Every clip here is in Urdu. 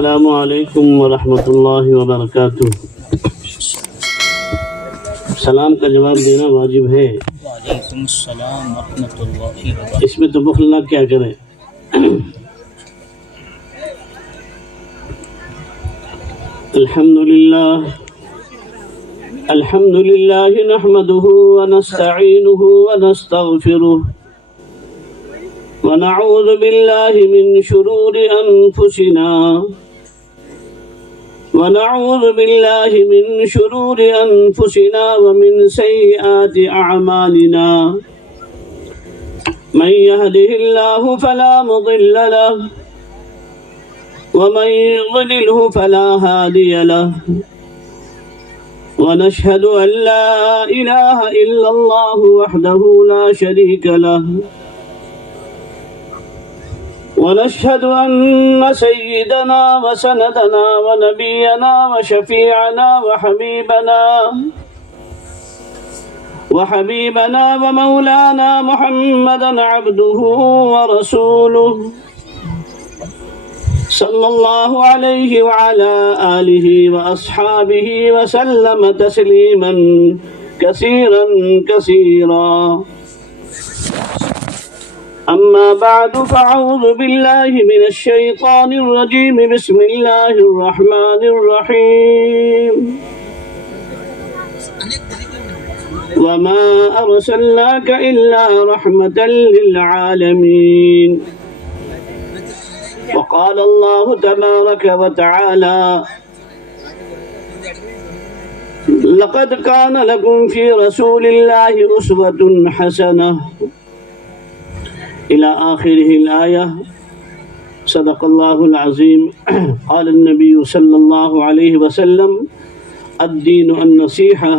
السلام علیکم ورحمۃ اللہ وبرکاتہ۔ سلام کا جواب دینا واجب ہے۔ وعلیکم السلام ورحمۃ اللہ وبرکاتہ۔ اس میں تو بخل نہ کیا کریں۔ الحمد للہ نحمده ونستعینه ونستغفره ونعوذ بالله من شرور أنفسنا ومن سيئات أعمالنا، من يهده الله فلا مضل له ومن يضلله فلا هادي له، ونشهد أن لا إله إلا الله وحده لا شريك له، ونشهد أن سيدنا وسندنا ونبينا وشفيعنا وحبيبنا ومولانا محمدا عبده ورسوله، صلى الله عليه وعلى آله وأصحابه وسلم تسليما كثيرا كثيرا، أما بعد فأعوذ بالله من الشيطان الرجيم، بسم الله الرحمن الرحيم، وما أرسلناك إلا رحمة للعالمين، وقال الله تبارك وتعالى لقد كان لكم في رسول الله أسوة حسنة إلى آخره الآية، صدق الله العظيم۔ قال النبي صلى الله عليه وسلم الدين النصيحة،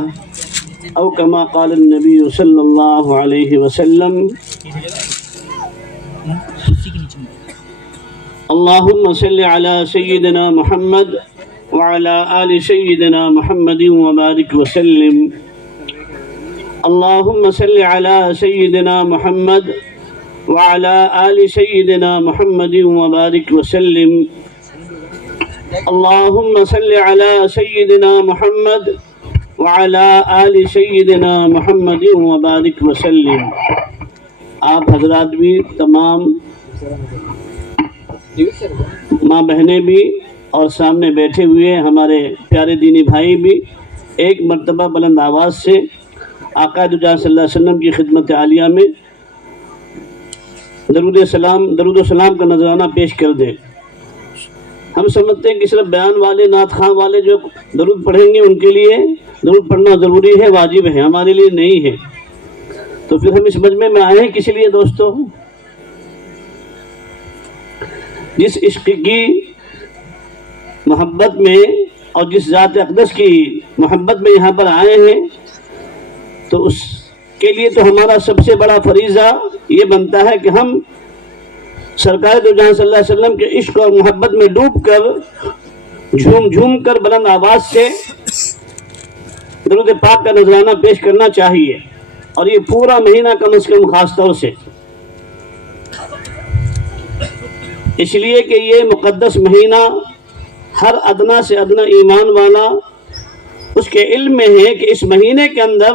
أو كما قال النبي صلى الله عليه وسلم اللهم صل على سيدنا محمد وعلى آل سيدنا محمد وبارك وسلم، اللهم صل على سيدنا محمد وعلى آل سيدنا محمد وبارك وسلم، اللهم صل على سيدنا محمد وعلى آل سيدنا محمد وبارك وسلم۔ آپ حضرات بھی، تمام ماں بہنیں بھی، اور سامنے بیٹھے ہوئے ہمارے پیارے دینی بھائی بھی، ایک مرتبہ بلند آواز سے آقا دو جہاں صلی اللہ علیہ وسلم کی خدمت عالیہ میں درود و سلام کا نذرانہ پیش کر دیں۔ ہم سمجھتے ہیں کہ صرف بیان والے، نعت خواں والے جو درود پڑھیں گے ان کے لیے درود پڑھنا ضروری ہے، واجب ہے، ہمارے لیے نہیں ہے۔ تو پھر ہم اس مجمع میں آئے ہیں کس لیے دوستو؟ جس عشق کی محبت میں اور جس ذات اقدس کی محبت میں یہاں پر آئے ہیں، تو اس کے لیے تو ہمارا سب سے بڑا فریضہ یہ بنتا ہے کہ ہم سرکار دو جہاں صلی اللہ علیہ وسلم کے عشق اور محبت میں ڈوب کر، جھوم کر بلند آواز سے درود پاک کا نذرانہ پیش کرنا چاہیے، اور یہ پورا مہینہ کم از کم خاص طور سے، اس لیے کہ یہ مقدس مہینہ ہر ادنا سے ادنا ایمان والا اس کے علم میں ہے کہ اس مہینے کے اندر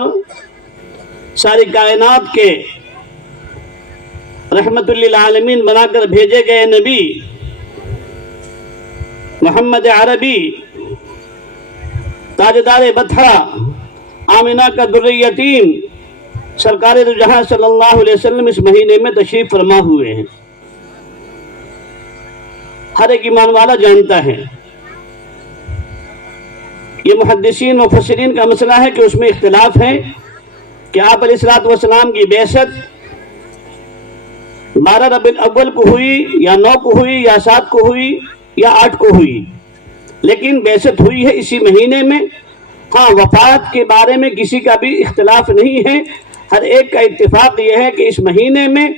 ساری کائنات کے رحمت للعالمین بنا کر بھیجے گئے نبی محمد عربی، تاجدار بطحہ، آمنہ کا در یتیم، سرکار دو جہاں صلی اللہ علیہ وسلم اس مہینے میں تشریف فرما ہوئے ہیں۔ ہر ایک ایمان والا جانتا ہے۔ یہ محدثین مفسرین کا مسئلہ ہے کہ اس میں اختلاف ہے کہ آپ علیہ السلام کی بعثت 12 ربیع الاول کو ہوئی یا 9 کو ہوئی یا 7 کو ہوئی یا 8 کو ہوئی، لیکن بعثت ہوئی ہے اسی مہینے میں۔ ہاں، وفات کے بارے میں کسی کا بھی اختلاف نہیں ہے، ہر ایک کا اتفاق یہ ہے کہ اس مہینے میں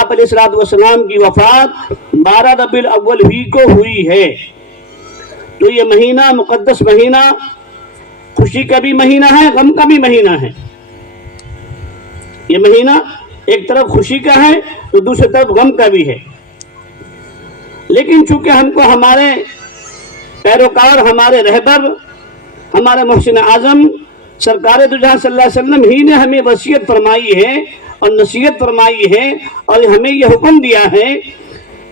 آپ علیہ السلام کی وفات 12 ربیع الاول ہی کو ہوئی ہے۔ تو یہ مہینہ، مقدس مہینہ، خوشی کا بھی مہینہ ہے، غم کا بھی مہینہ ہے۔ یہ مہینہ ایک طرف خوشی کا ہے تو دوسری طرف غم کا بھی ہے، لیکن چونکہ ہم کو ہمارے پیروکار ہمارے رہبر ہمارے محسن اعظم سرکار دو جہاں صلی اللہ علیہ وسلم ہی نے ہمیں وصیت فرمائی ہے اور نصیحت فرمائی ہے اور ہمیں یہ حکم دیا ہے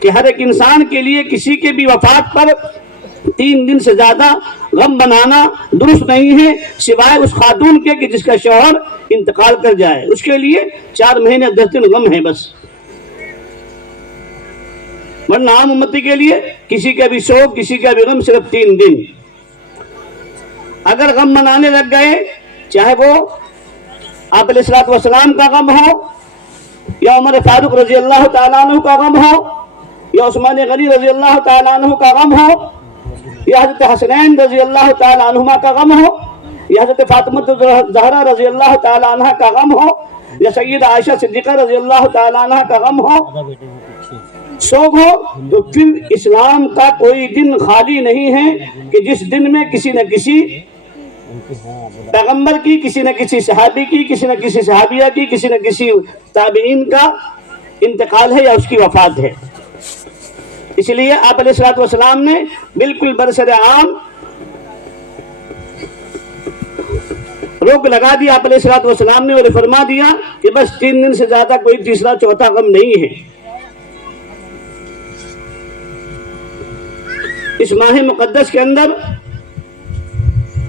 کہ ہر ایک انسان کے لیے کسی کے بھی وفات پر 3 دن سے زیادہ غم بنانا درست نہیں ہے، سوائے اس خاتون کے کہ جس کا شوہر انتقال کر جائے، اس کے لیے 4 مہینے 10 دن غم ہے بس، ورنہ عام امتی کے لیے کسی کا بھی شوق کسی کا بھی غم صرف 3 دن۔ اگر غم منانے لگ گئے، چاہے وہ آپ علیہ الصلوۃ والسلام کا غم ہو یا عمر فاروق رضی اللہ تعالیٰ عنہ کا غم ہو یا عثمان غنی رضی اللہ تعالیٰ عنہ کا غم ہو یا حضرت حسنین رضی اللہ تعالیٰ عنہما کا غم ہو یا حضرت فاطمہ زہرا رضی اللہ تعالیٰ عنہ کا غم ہو یا سیدہ عائشہ صدیقہ رضی اللہ تعالیٰ عنہ کا غم ہو، شوق ہو، تو پھر اسلام کا کوئی دن خالی نہیں ہے کہ جس دن میں کسی نہ کسی پیغمبر کی، کسی نہ کسی صحابی کی، کسی نہ کسی صحابیہ کی، کسی نہ کسی تابعین کا انتقال ہے یا اس کی وفات ہے۔ اس لیے آپ علیہ الصلوۃ والسلام نے بالکل برسر عام روک لگا دی۔ آپ علیہ الصلوۃ والسلام نے اور فرما دیا کہ بس 3 دن سے زیادہ کوئی تیسرا چوتھا غم نہیں ہے۔ اس ماہ مقدس کے اندر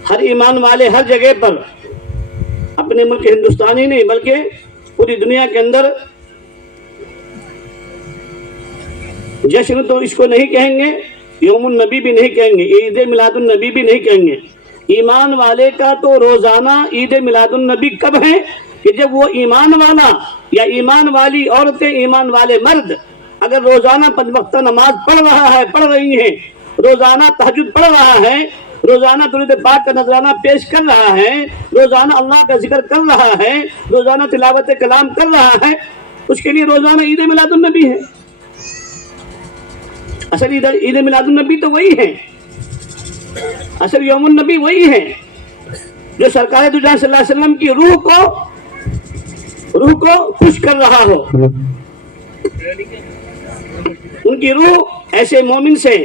ہر ایمان والے ہر جگہ پر، اپنے ملک ہندوستان ہی نہیں بلکہ پوری دنیا کے اندر، جشن تو اس کو نہیں کہیں گے، یوم النبی بھی نہیں کہیں گے، عید میلاد النبی بھی نہیں کہیں گے، ایمان والے کا تو روزانہ عید میلاد النبی کب ہے کہ جب وہ ایمان والا یا ایمان والی عورتیں، ایمان والے مرد اگر روزانہ 5 وقتہ نماز پڑھ رہا ہے، پڑھ رہی ہیں، روزانہ تہجد پڑھ رہا ہے، روزانہ درود پاک کا نذرانہ پیش کر رہا ہے، روزانہ اللہ کا ذکر کر رہا ہے، روزانہ تلاوت کلام کر رہا ہے، اس کے لیے روزانہ عید میلاد النبی ہے۔ اصل عید میلاد النبی تو وہی ہے، اصل یوم النبی وہی ہے جو سرکار دو جہاں صلی اللہ علیہ وسلم کی روح کو خوش کر رہا ہو، ان کی روح ایسے مومن سے،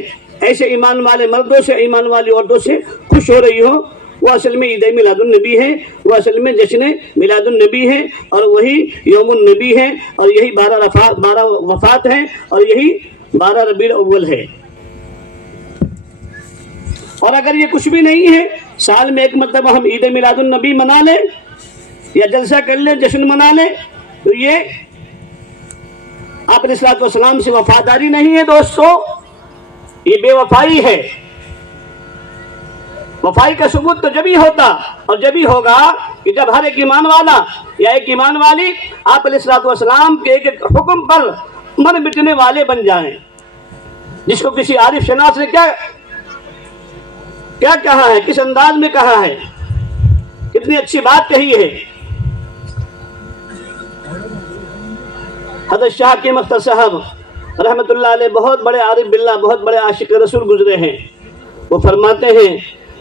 ایسے ایمان والے مردوں سے، ایمان والی عورتوں سے خوش ہو رہی ہو، وہ اصل میں عید میلاد النبی ہے، وہ اصل میں جشن میلاد النبی ہے، اور وہی یوم النبی ہے، اور یہی 12 وفات ہیں، اور یہی 12 ربیع الاول ہے۔ اور اگر یہ کچھ بھی نہیں ہے، سال میں ایک مرتبہ ہم عید میلاد النبی منا لیں یا جلسہ کر لیں، جشن منا لیں، تو یہ آپ علیہ الصلوۃ والسلام سے وفاداری نہیں ہے دوستو، یہ بے وفائی ہے۔ وفائی کا ثبوت تو جبھی ہوتا اور جبھی ہوگا کہ جب ہر ایک ایمان والا یا ایک ایمان والی آپ علیہ الصلوۃ والسلام کے ایک حکم پر مر مٹنے والے بن جائیں، جس کو کسی عارف شناس نے کیا کہا ہے، کس انداز میں کہا ہے، کتنی اچھی بات کہی ہے۔ حضرت شاہ کی مختار صاحب رحمت اللہ علیہ بہت بڑے عارف باللہ، بہت بڑے عاشق رسول گزرے ہیں، وہ فرماتے ہیں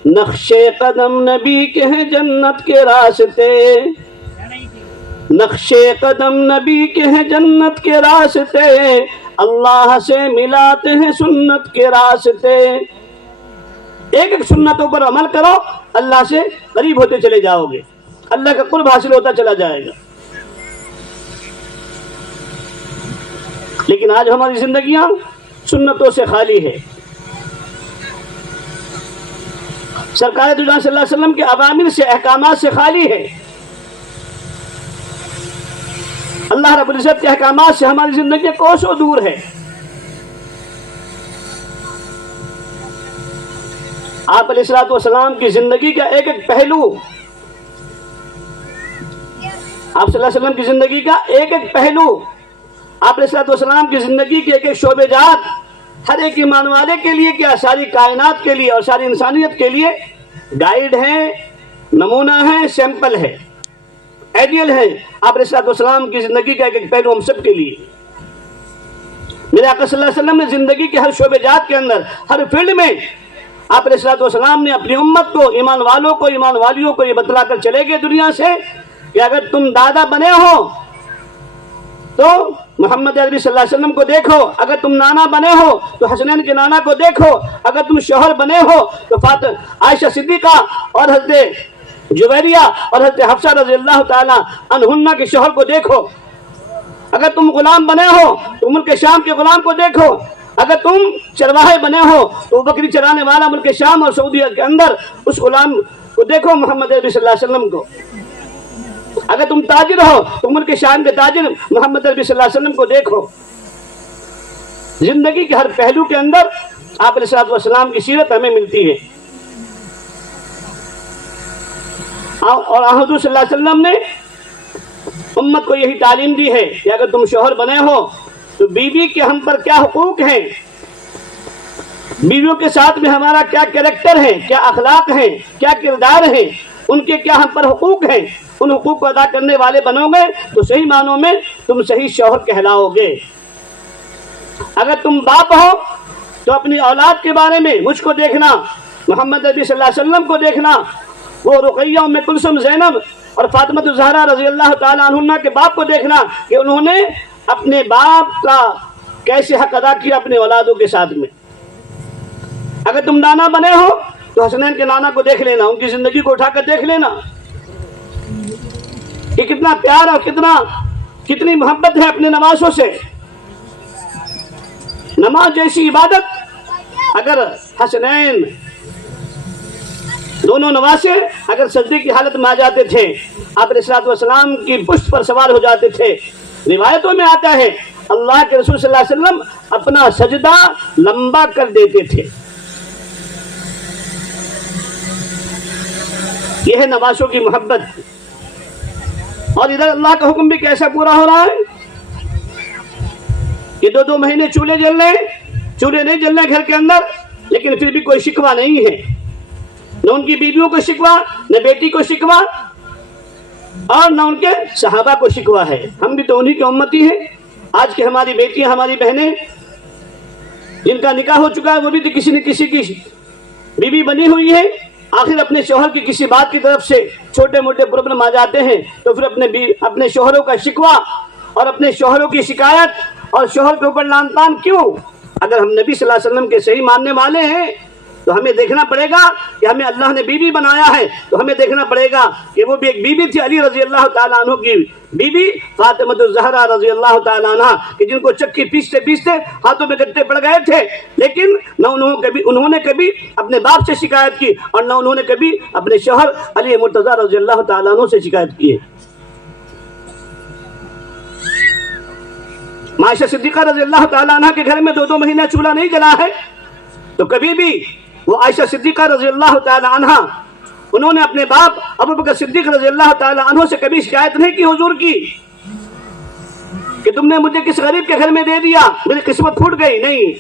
نقش قدم نبی کے ہیں جنت کے راستے، نقش قدم نبی کے ہیں جنت کے راستے، اللہ سے ملاتے ہیں سنت کے راستے۔ ایک ایک سنتوں پر عمل کرو، اللہ سے قریب ہوتے چلے جاؤ گے، اللہ کا قرب حاصل ہوتا چلا جائے گا۔ لیکن آج ہماری زندگیاں سنتوں سے خالی ہے، سرکار دو جہاں صلی اللہ علیہ وسلم کے اوامر سے، احکامات سے خالی ہے۔ اللہ رب العزت کے احکامات سے ہماری زندگی کوسوں دور ہے۔ آپ علیہ الصلوۃ والسلام کی زندگی کا ایک ایک پہلو، آپ صلی اللہ علیہ وسلم کی زندگی کا ایک ایک پہلو، آپ علیہ الصلوۃ والسلام کی زندگی کے ایک ایک شعبے جات ہر ایک ایمان والے کے لیے، کیا ساری کائنات کے لیے اور ساری انسانیت کے لیے گائیڈ ہے، نمونہ ہے، سیمپل ہے، آئیڈیل ہے۔ آپ علیہ الصلوۃ والسلام کی زندگی کا ایک ایک پہلو ہم سب کے لیے۔ میرے آقا صلی اللہ علیہ وسلم نے زندگی کے ہر شعبے جات کے اندر، ہر فیلڈ میں آپ علیہ الصلوۃ والسلام نے اپنی امت کو، ایمان والوں کو، ایمان والیوں کو یہ بتلا کر چلے گئے دنیا سے کہ اگر تم دادا بنے ہو تو محمد عربی صلی اللہ علیہ وسلم کو دیکھو، اگر تم نانا بنے ہو تو حسنین کے نانا کو دیکھو، اگر تم شوہر بنے ہو تو عائشہ صدیقہ اور حضرت جویریہ اور حضرت حفصہ رضی اللہ تعالی عنہن کے شوہر کو دیکھو، اگر تم غلام بنے ہو تو ملک شام کے غلام کو دیکھو، اگر تم چرواہے بنے ہو تو بکری چرانے والا ملک شام اور سعودیہ کے اندر اس غلام کو دیکھو محمد عربی صلی اللہ علیہ وسلم کو، اگر تم تاجر ہو تو ملک شام کے تاجر محمد عربی صلی اللہ علیہ وسلم کو دیکھو۔ زندگی کے ہر پہلو کے اندر آپ علیہ الصلوۃ والسلام کی سیرت ہمیں ملتی ہے، اور حضور صلی اللہ علیہ وسلم نے امت کو یہی تعلیم دی ہے کہ اگر تم شوہر بنے ہو تو بیوی کے ہم پر کیا حقوق ہیں، بیویوں کے ساتھ میں ہمارا کیا کریکٹر ہے، کیا اخلاق ہیں، کیا کردار ہے، ان کے کیا ہم پر حقوق ہیں، ان حقوق کو ادا کرنے والے بنو گے تو صحیح معنوں میں تم صحیح شوہر کہلاؤ گے۔ اگر تم باپ ہو تو اپنی اولاد کے بارے میں مجھ کو دیکھنا، محمد نبی صلی اللہ علیہ وسلم کو دیکھنا، وہ رقیہ ام کلثوم زینب اور فاطمہ الزہرا رضی اللہ تعالی عنہن کے باپ کو دیکھنا کہ انہوں نے اپنے باپ کا کیسے حق ادا کیا اپنے اولادوں کے ساتھ میں۔ اگر تم نانا بنے ہو تو حسنین کے نانا کو دیکھ لینا، ان کی زندگی کو اٹھا کر دیکھ لینا کہ کتنا پیار اور کتنی محبت ہے اپنے نواسوں سے۔ نماز جیسی عبادت اگر حسنین دونوں نواسے اگر سجدے کی حالت میں آ جاتے تھے، آپ علیہ الصلوۃ والسلام کی پشت پر سوار ہو جاتے تھے، روایتوں میں آتا ہے اللہ کے رسول صلی اللہ علیہ وسلم اپنا سجدہ لمبا کر دیتے تھے۔ یہ ہے نواسوں کی محبت، اور ادھر اللہ کا حکم بھی کیسا پورا ہو رہا ہے کہ 2 مہینے چولہے جل رہے ہیں، چولہے نہیں جل رہے گھر کے اندر، لیکن پھر بھی کوئی شکوہ نہیں ہے، نہ ان کی بیویوں کو شکوہ، نہ بیٹی کو شکوہ، اور نہ ان کے صحابہ کو شکوہ ہے۔ ہم بھی تو انہی کی امتی ہیں۔ آج کی ہماری بیٹیاں، ہماری بہنیں جن کا نکاح ہو چکا ہے، وہ بھی تو کسی نہ کسی کی بیوی بنی ہوئی ہے، آخر اپنے شوہر کی کسی بات کی طرف سے چھوٹے موٹے پرابلم آ جاتے ہیں تو پھر اپنے شوہروں کا شکوہ اور اپنے شوہروں کی شکایت اور شوہر کے اوپر لعن طعن کیوں؟ اگر ہم نبی صلی اللہ علیہ وسلم کے صحیح ماننے والے ہیں تو ہمیں دیکھنا پڑے گا کہ ہمیں اللہ نے بیوی بنایا ہے، تو ہمیں دیکھنا پڑے گا کہ وہ بھی ایک بیوی تھی، علی رضی اللہ تعالیٰ عنہ کی بیوی فاطمہ الزہرا رضی اللہ تعالیٰ عنہ، کہ جن کو چکی پیستے پیستے ہاتھوں میں گٹے پڑ گئے تھے، لیکن نہ انہوں نے کبھی اپنے باپ سے شکایت کی اور نہ انہوں نے کبھی اپنے شوہر علی مرتضیٰ رضی اللہ تعالیٰ عنہ سے شکایت کی ہے۔ عائشہ صدیقہ رضی اللہ تعالیٰ عنہ کے گھر میں 2 مہینہ چولہا نہیں جلا ہے، تو کبھی بھی وہ عائشہ صدیقہ رضی اللہ تعالی عنہ انہوں نے اپنے باپ ابو بکر صدیق رضی اللہ تعالی عنہ سے کبھی شکایت نہیں کی حضور کی کہ تم نے مجھے کس غریب کے گھر میں دے دیا، میری قسمت پھوٹ گئی۔ نہیں،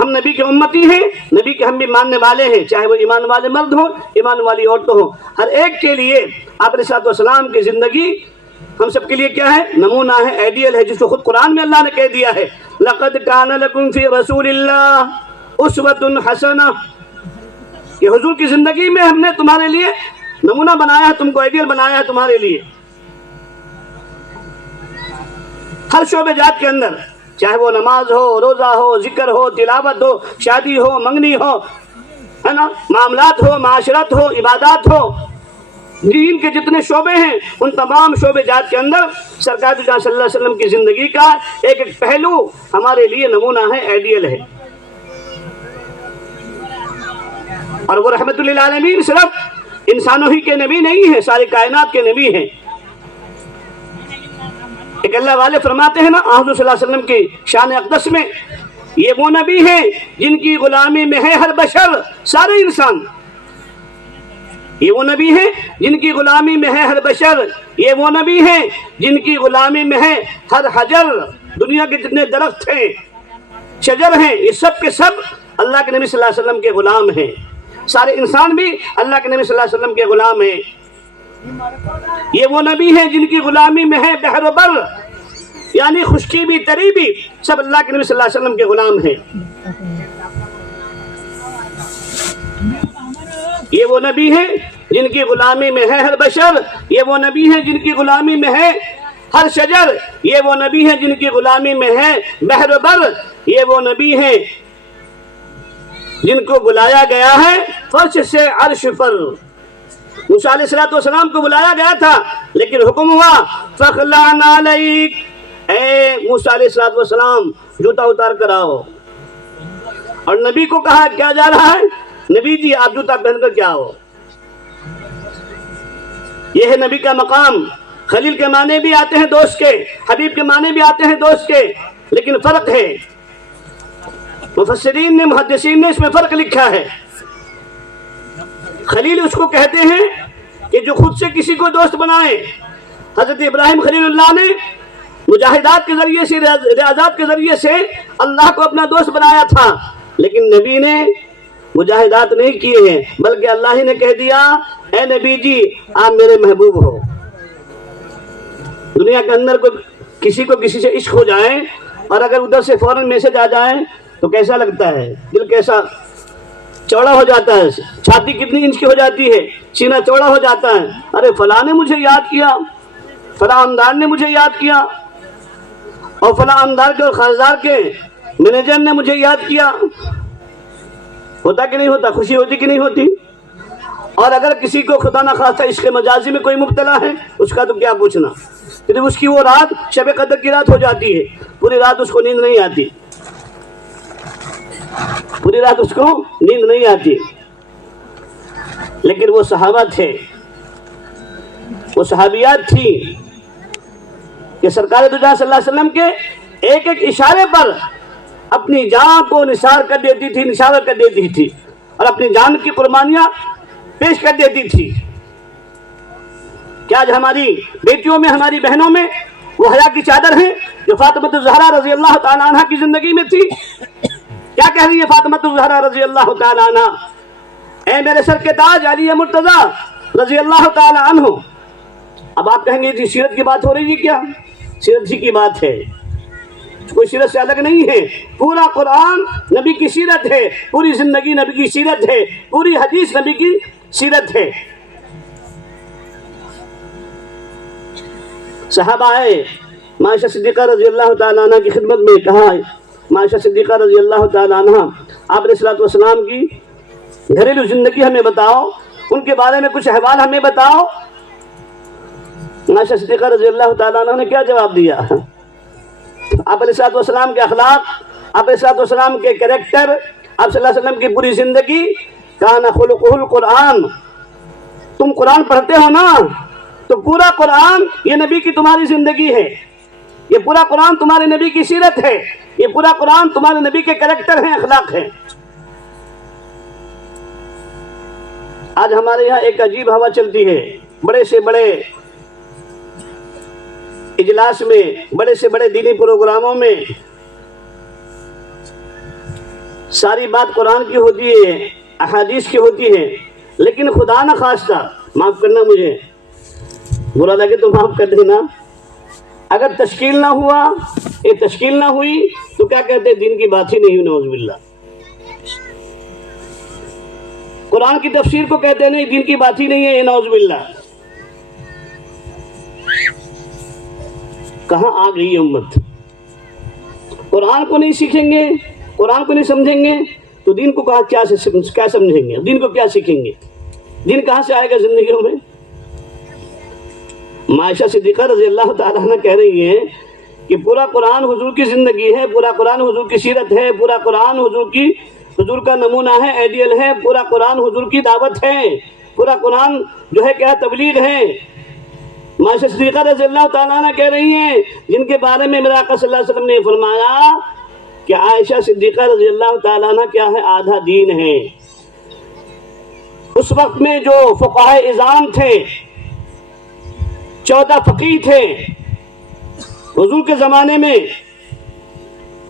ہم نبی کے امتی ہیں، نبی کے ہم بھی ماننے والے ہیں، چاہے وہ ایمان والے مرد ہوں، ایمان والی عورتوں ہوں، ہر ایک کے لیے آپ علیہ الصلوۃ والسلام کی زندگی ہم سب کے لیے کیا ہے؟ نمونہ ہے، آئیڈیل ہے، جس کو خود قرآن میں اللہ نے کہہ دیا ہے لَقَدْ كَانَ لَكُمْ فِي رَسُولِ اللَّهِ أُسْوَةٌ حَسَنَةٌ، کہ حضور کی زندگی میں ہم نے تمہارے لیے نمونہ بنایا ہے، تم کو آئیڈیل بنایا ہے تمہارے لیے ہر شعبے جات کے اندر، چاہے وہ نماز ہو، روزہ ہو، ذکر ہو، تلاوت ہو، شادی ہو، منگنی ہو، ہے نا، معاملات ہو، معاشرت ہو، عبادات ہو، دین کے جتنے شعبے ہیں ان تمام شعبے جات کے اندر سرکار صلی اللہ علیہ وسلم کی زندگی کا ایک ایک پہلو ہمارے لیے نمونہ ہے، آئیڈیل ہے۔ اور وہ رحمت للعالمین صرف انسانوں ہی کے نبی نہیں ہیں، ساری کائنات کے نبی ہیں۔ ایک اللہ والے فرماتے ہیں نا حضور صلی اللہ علیہ وسلم کی شان اقدس میں، یہ وہ نبی ہیں جن کی غلامی میں ہے ہر بشر، سارے انسان۔ یہ وہ نبی ہیں جن کی غلامی میں ہے ہر بشر، یہ وہ نبی ہیں جن کی غلامی میں ہے ہر حجر، دنیا کے جتنے درخت ہیں، شجر ہیں، یہ سب کے سب اللہ کے نبی صلی اللہ علیہ وسلم کے غلام ہیں، سارے انسان بھی اللہ کے نبی صلی اللہ علیہ وسلم کے غلام ہیں۔ یہ وہ نبی ہیں جن کی غلامی میں ہے بحر و بر، یعنی خشکی بھی تری بھی سب اللہ کے نبی صلی اللہ علیہ وسلم کے غلام ہیں۔ یہ وہ نبی ہیں جن کی غلامی میں ہے ہر بشر، یہ وہ نبی ہیں جن کی غلامی میں ہے ہر شجر، یہ وہ نبی ہیں جن کی غلامی میں ہے بحر بر، یہ وہ نبی ہیں جن کو بلایا گیا ہے فرش سے عرش پر۔ موسیٰ علیہ السلام کو بلایا گیا تھا لیکن حکم ہوا فخلع نعلیک، اے موسیٰ علیہ السلام جوتا اتار کر آؤ۔ اور نبی کو کہا کیا جا رہا ہے؟ نبی جی آپ جوتا پہن کر کیا آؤ۔ یہ ہے نبی کا مقام۔ خلیل کے معنی بھی آتے ہیں دوست کے، حبیب کے معنی بھی آتے ہیں دوست کے، لیکن فرق ہے۔ مفسرین نے، محدثین نے اس میں فرق لکھا ہے۔ خلیل اس کو کہتے ہیں کہ جو خود سے کسی کو دوست بنائے۔ حضرت ابراہیم خلیل اللہ نے مجاہدات کے ذریعے سے، ریاضات کے ذریعے سے اللہ کو اپنا دوست بنایا تھا، لیکن نبی نے مجاہدات نہیں کیے ہیں، بلکہ اللہ ہی نے کہہ دیا اے نبی جی آپ میرے محبوب ہو۔ دنیا کے اندر کسی کو کسی سے عشق ہو جائے اور اگر ادھر سے فوراً میسج آ جائے تو کیسا لگتا ہے؟ دل کیسا چوڑا ہو جاتا ہے، چھاتی کتنی انچ کی ہو جاتی ہے، سینہ چوڑا ہو جاتا ہے۔ ارے فلاں نے مجھے یاد کیا، فلاں اندار نے مجھے یاد کیا، اور فلاں اندار کے اور خاصدار کے مینیجر نے مجھے یاد کیا۔ ہوتا کہ نہیں ہوتا؟ خوشی ہوتی کہ نہیں ہوتی؟ اور اگر کسی کو خدا نخواستہ عشق مجازی میں کوئی مبتلا ہے، اس کا تو کیا پوچھنا۔ پھر اس کی وہ رات شب قدر کی رات ہو جاتی ہے، پوری رات اس کو نیند نہیں آتی، پوری رات اس کو نیند نہیں آتی۔ لیکن وہ صحابہ تھے، وہ صحابیات تھی کہ سرکار دو جہاں صلی اللہ علیہ وسلم کے ایک ایک اشارے پر اپنی جان کو نثار کر دیتی تھی، نثار کر دیتی تھی، اور اپنی جان کی قربانیاں پیش کر دیتی تھی۔ کیا آج ہماری بیٹیوں میں، ہماری بہنوں میں وہ حیا کی چادر ہے جو فاطمہ الزہرا رضی اللہ تعالی عنہ کی زندگی میں تھی؟ کیا کہہ رہی ہے فاطمہ الزہرا رضی اللہ تعالی عنہ؟ اے میرے سر کے تاج علی مرتضیٰ رضی اللہ تعالی عنہ۔ اب آپ کہیں گے جی سیرت کی بات ہو رہی ہے کیا؟ سیرت ہی کی بات ہے، کوئی سیرت سے الگ نہیں ہے۔ پورا قرآن نبی کی سیرت ہے، پوری زندگی نبی کی سیرت ہے، پوری حدیث نبی کی سیرت ہے۔ صحابہ آئے عائشہ صدیقہ رضی اللہ تعالیٰ عنہ کی خدمت میں، کہا عائشہ صدیقہ رضی اللہ تعالیٰ عنہ آپ علیہ السلام کی گھریلو زندگی ہمیں بتاؤ، ان کے بارے میں کچھ احوال ہمیں بتاؤ۔ عائشہ صدیقہ رضی اللہ تعالیٰ عنہ نے کیا جواب دیا؟ آپ علیہ السلام کے اخلاق، آپ علیہ السلام کے کریکٹر، آپ صلی اللہ علیہ وسلم کی پوری زندگی، کان خلقہ القرآن۔ تم قرآن پڑھتے ہو نا، تو پورا قرآن یہ نبی کی تمہاری زندگی ہے، یہ پورا قرآن تمہارے نبی کی سیرت ہے، یہ پورا قرآن تمہارے نبی کے کریکٹر ہیں، اخلاق ہیں۔ آج ہمارے یہاں ایک عجیب ہوا چلتی ہے، بڑے سے بڑے اجلاس میں، بڑے سے بڑے دینی پروگراموں میں ساری بات قرآن کی ہوتی ہے، احادیث کی ہوتی ہے، لیکن خدا نہ خواستہ، معاف کرنا مجھے، برا لگے تو معاف کر دینا، اگر تشکیل نہ ہوا، یہ تشکیل نہ ہوئی تو کیا کہتے ہیں؟ دین کی بات ہی نہیں ہوئی، نعوذ باللہ۔ قرآن کی تفسیر کو کہتے ہیں نہیں، دین کی بات ہی نہیں ہے، یہ نعوذ باللہ۔ کہاں آ گئی امت؟ قرآن کو نہیں سیکھیں گے، قرآن کو نہیں سمجھیں گے تو دین کو کیا سمجھیں گے؟ دین کو کیا سیکھیں گے؟ دین کہاں سے آئے گا زندگیوں میں؟ عائشہ صدیقہ رضی اللہ تعالیٰ عنہ کہہ رہی ہیں کہ پورا قرآن حضور کی زندگی ہے، پورا قرآن حضور کی سیرت ہے، پورا قرآن حضور کا نمونہ ہے، آئیڈیل ہے، پورا قرآن حضور کی دعوت ہے، پورا قرآن جو ہے کیا تبلیغ ہے۔ عائشہ صدیقہ رضی اللہ تعالیٰ عنہ کہہ رہی ہیں جن کے بارے میں میرے آقا صلی اللہ علیہ وسلم نے فرمایا کہ عائشہ صدیقہ رضی اللہ تعالیٰ عنہ کیا ہے؟ آدھا دین ہے۔ اس وقت میں جو فقہاء اعظام تھے، 14 فقیہ تھے حضور کے زمانے میں،